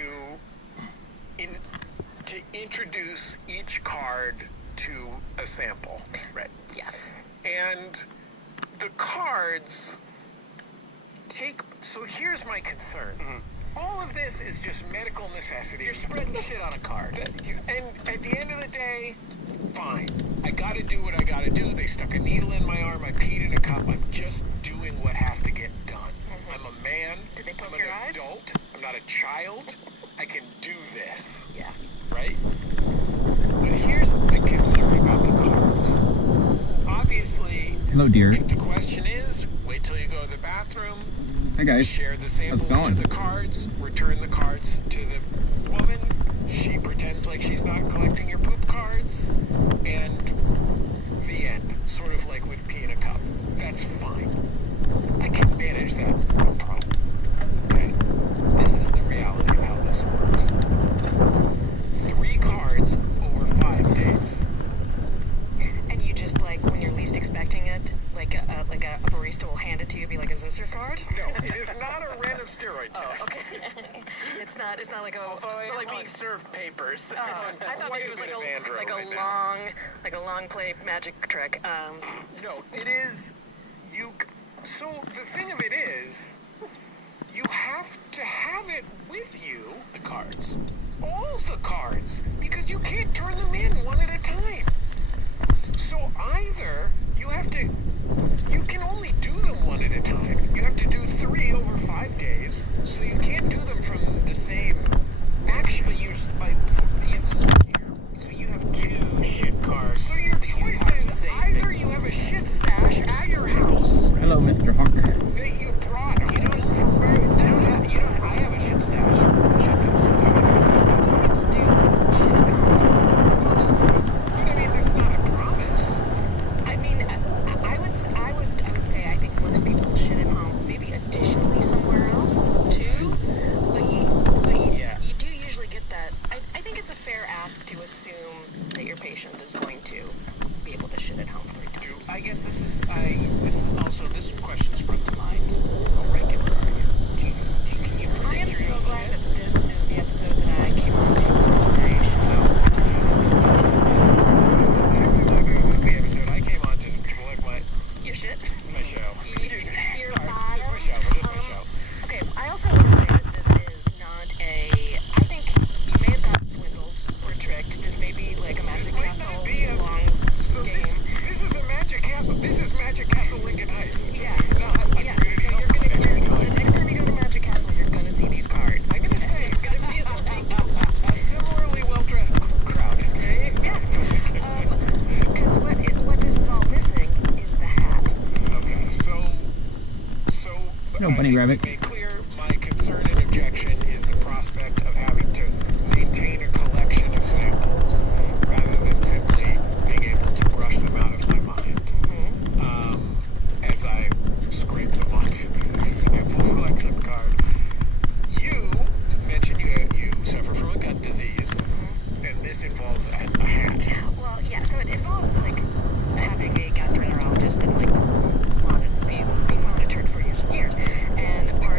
introduce each card to a sample. Right. Yes. And the cards so here's my concern. All of this is just medical necessity. You're spreading shit on a card. And at the end of the day, fine. I gotta do what I gotta do. They stuck a needle in my arm. I peed in a cup. I'm just doing what has to get done. I'm a man. Did they poke I'm your an eyes? adult. I'm not a child. I can do this, Yeah. right? But here's the concern about the cards. Obviously, Hello, dear. if the question is, wait till you go to the bathroom, Hey, guys. share the samples going? to the cards, return the cards to the woman. feel like being served papers. I thought Quite maybe a it was bit of Andro like right a now. long play magic trick. No, it is. So the thing of it is, you have to have it with you. The cards. All the cards, because you can't turn them in one at a time. So either you can only do them one at a time. You have to do 3 over 5 days, so you can't do them from the same action. So you have 2 shit cards. So your choice is either you have a shit stash at your house Hello, Mr. Hawk. that you brought home from where it I have a shit stash. People do shit at home. But I mean, that's not a promise. I mean, I would say I think most people shit at home. Maybe additionally somewhere else too. But you do usually get that. I think it's a fair ask to assume that your patient is going to be able to shit at home 3 times. I guess this question sprung to mind. How regular are you? Can you I am predict your so own glad shit? that this is the episode that I came on to today. Actually, like this is the episode I came on to collect Your shit. my show. Your Sorry, bottom. just my show. Just my show. Okay, I also want to say that this is not I think you may have gotten swindled or tricked. This may be like a Magic might Castle not be a- long So game. this is a Magic Castle. This is Magic Castle Lincoln Heights. Yeah. This is not a Yeah, community you're outlet gonna, anytime. the next time you go to Magic Castle, you're gonna see these cards. I'm gonna say You're gonna be like, a similarly well-dressed crowd. Okay? yeah. Because what this is all missing is the hat. Okay. So. No, I Bunny think Rabbit. we made clear my concern and objection is the prospect of having to maintain a collection of samples rather than simply being able to brush them out of my mind. As I scrape them onto the sample collection card. You mentioned you suffer from a gut disease, and this involves a hat. Well, yeah, so it involves like having a gastroenterologist and like being monitored for years and years. And part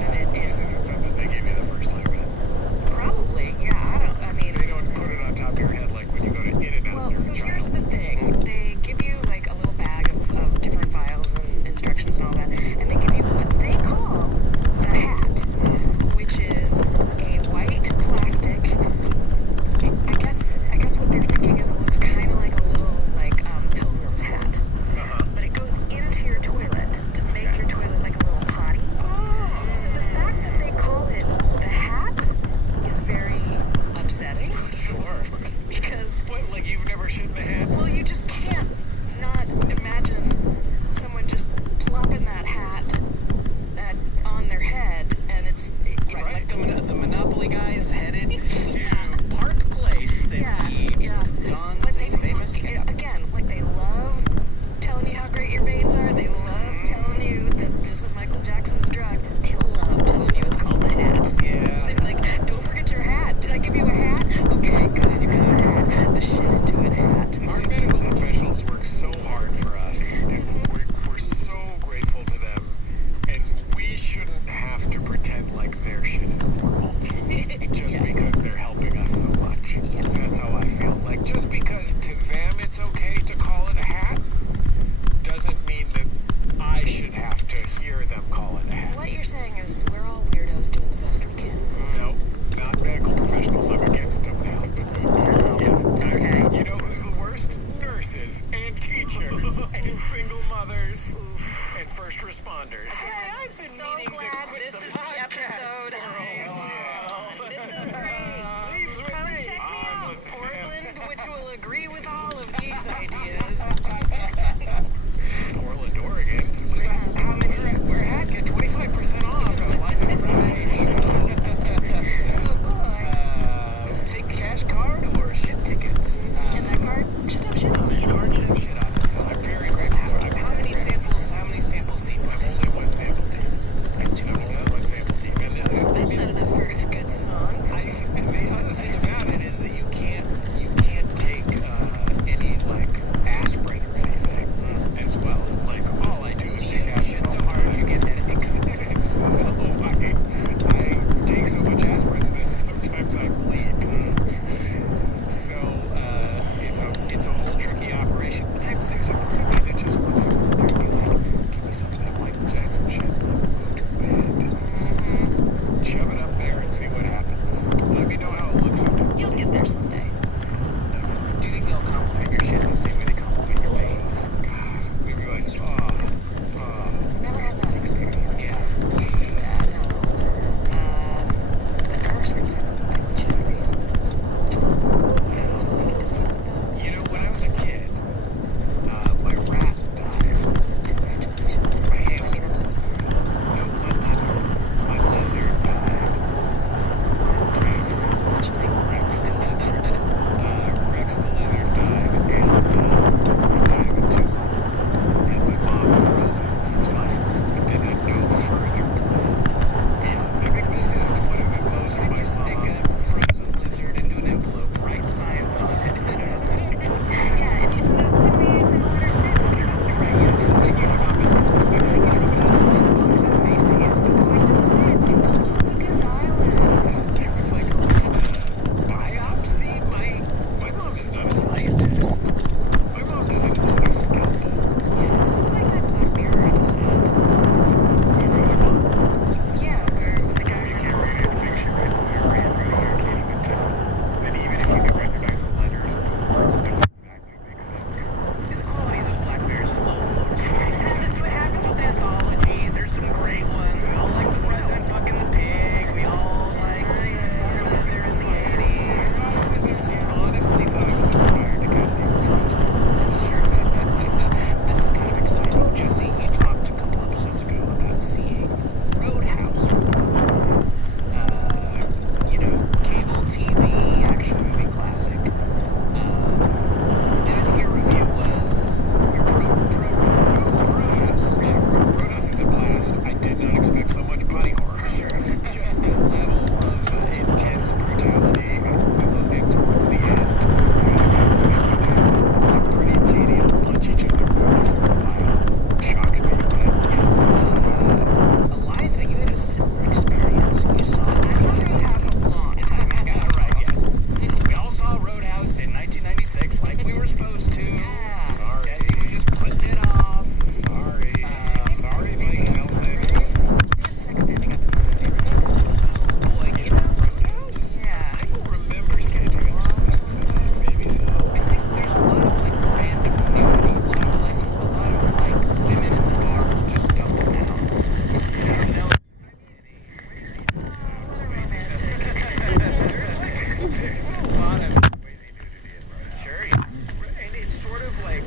there's a lot of crazy nudity in Roadhouse. Sure, yeah. And it's sort of like,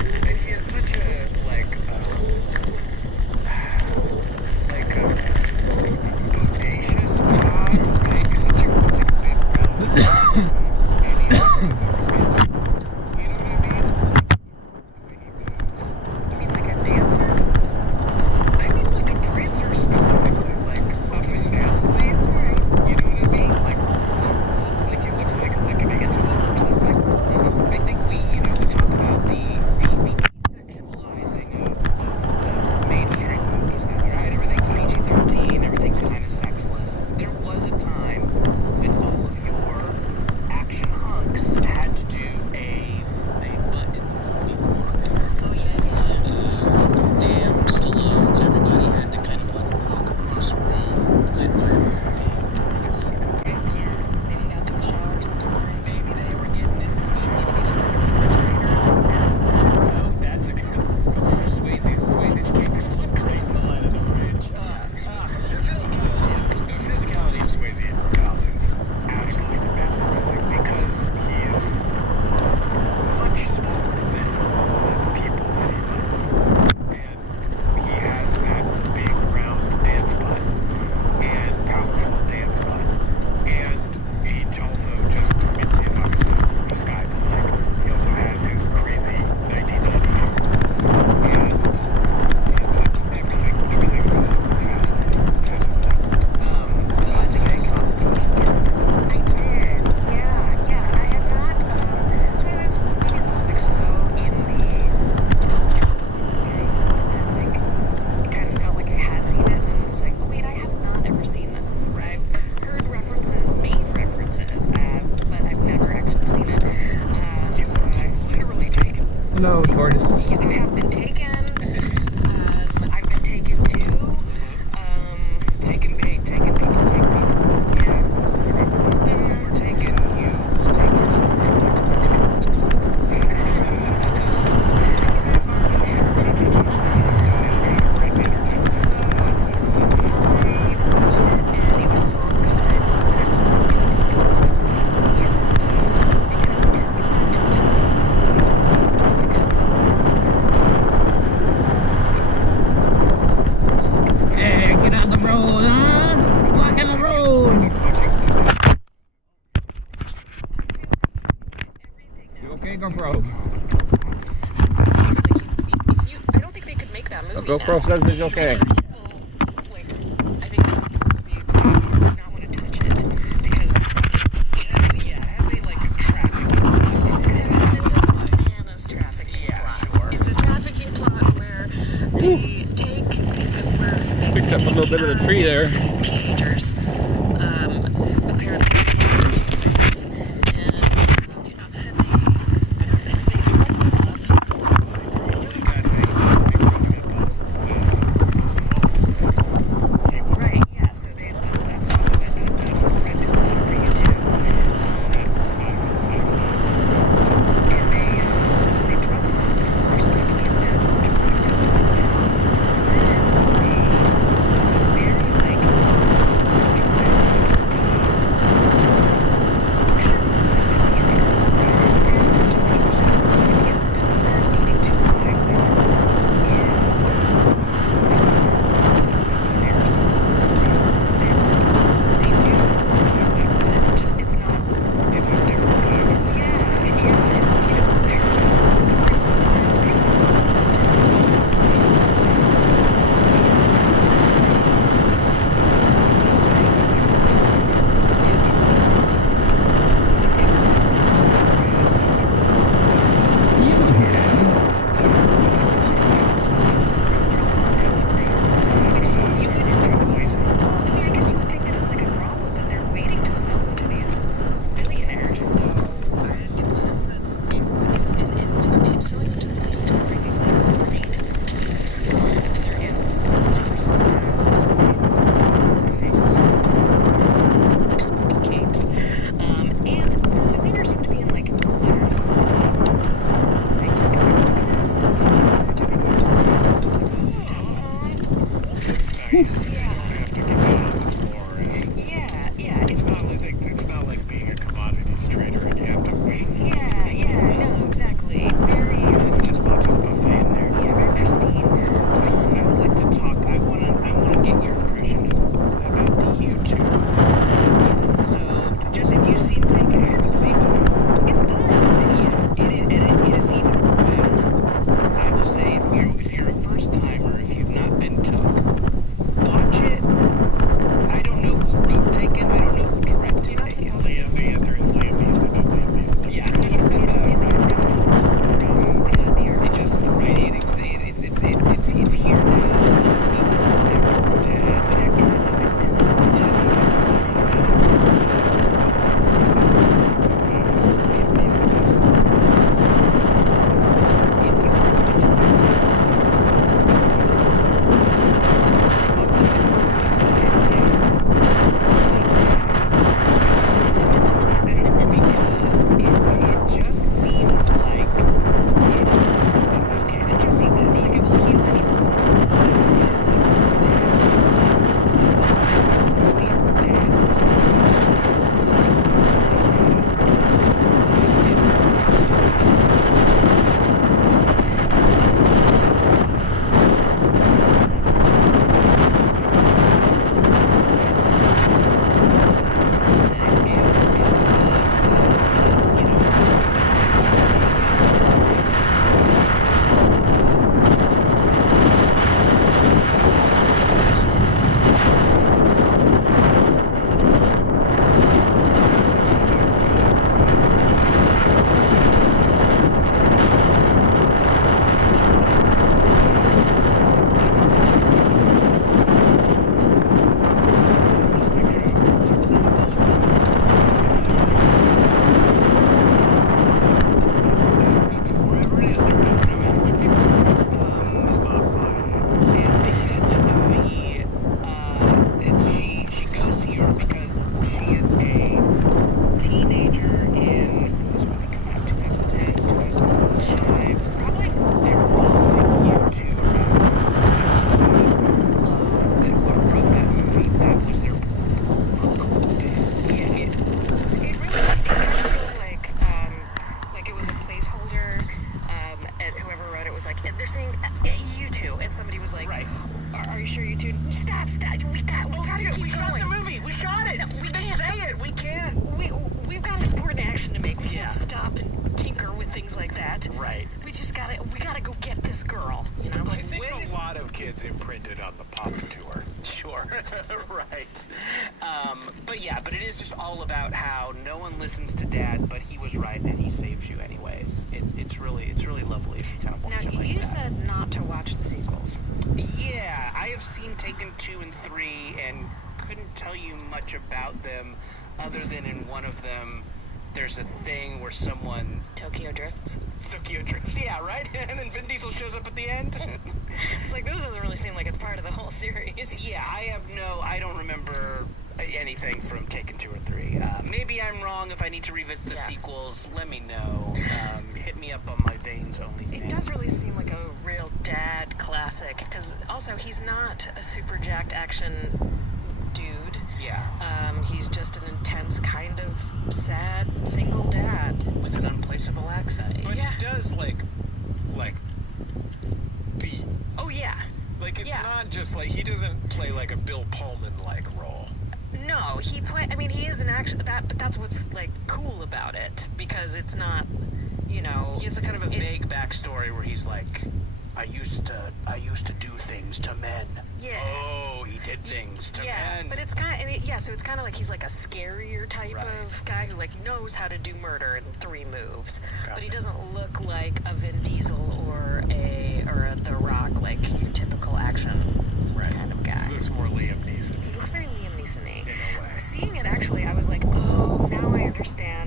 and he has such a, like bodacious vibe, like such a, like, big mouth. And he's sort of romantic. You know what I mean? The way he moves. You mean like a dancer? I mean, like a prancer specifically, like up and downsies. You know what I mean? Like he looks like an antelope or something. I think we talk about the desexualizing of mainstream movies now, right? Everything's PG-13, everything's kind of sexless. There was a time when all of your action hunks had to do a button. Oh yeah. Damn Stallones, everybody had to kind of walk across a room lit by a moonbeam. You could see them. Yeah. Maybe got to a shower sometime. Maybe they were getting in the shower. So that's a good Swayze's cakes look great in the light of the fridge. The physicality of Swayze in Roadhouse is absolutely mesmerizing because he is much smaller than the people that he fights. And he has that big round dance butt and powerful dance butt. And he also just, he's obviously a gorgeous guy, but like he also has his crazy 1990 and it's everything about it fascinating physically. I did. Yeah. I had not. It's one of those movies that was like so in the cultural zeitgeist that like it kind of felt like I had seen it, and I was like, oh wait, I have not ever seen this. Right? Heard references, made references, but I've never actually seen it. Literally taken. Hello, tortoise. I have been taken. I've been taken to. Taking bait, taking people, take people. Yeah. We're taking you, we'll take yourself. Hey, get out the road, huh? Blocking the road. You okay, GoPro? I don't think they could make that movie. GoPro now. says it's okay. Like, I think people would not want to touch it because It has a like trafficking plot. it's a bananas trafficking plot. Sure. It's a trafficking plot where they take Picked up a little bit of the tree there. teenagers, apparently fans, right, yeah, so that's why they went up rental one for you too. And they drug them up, they're stuck in these beds, which are donuts in the house, and they very like trainer and you have to wait. Yeah, no, exactly. Very, This box is buffet in there. yeah, very pristine. I would like to talk. I wanna get your impression about the YouTube. So, just have you seen Tank? I haven't seen Tank. It's good. Yeah, it is even better. I will say if you're a first timer, if you've not been took, watch it. I don't know who wrote Taken. I don't know who directed You're not Taken. supposed to. The answer is Liam Neeson and Liam Neeson. Yeah. It's not from the It just right. It's here now. Actor has always been. Imprinted on the pop tour. Sure, right. But it is just all about how no one listens to Dad, but he was right and he saves you anyways. It's really lovely if you kind of watch it like that. Now, you said not to watch the sequels. Yeah, I have seen Taken 2 and 3 and couldn't tell you much about them other than in one of them there's a thing where someone... Tokyo drifts. Tokyo drifts, yeah, right? And then Vin Diesel shows up at the end. It's like, this doesn't really seem like it's part of the whole series. Yeah, I don't remember anything from Taken 2 or 3. Maybe I'm wrong. If I need to revisit the sequels, let me know. Hit me up on my Veins OnlyFans. It does really seem like a real Dad classic, because also he's not a super jacked action dude. Yeah. He's just an intense kind of sad single dad with an unplaceable accent. But yeah. He does like be. Oh yeah. Like it's not just like he doesn't play like a Bill Pullman like role. No, he is an action but that's what's like cool about it, because it's not, you know, he has a kind of a vague backstory where he's like, I used to do things to men. Yeah. Oh, he did things to men. But it's kind of, so it's kind of like he's like a scarier type of guy who like knows how to do murder in 3 moves. Got But he it. doesn't look like a Vin Diesel or a The Rock, like your typical action kind of guy. He looks more Liam Neeson He looks very Liam Neeson-y. in a way. Seeing it, actually, I was like, oh, now I understand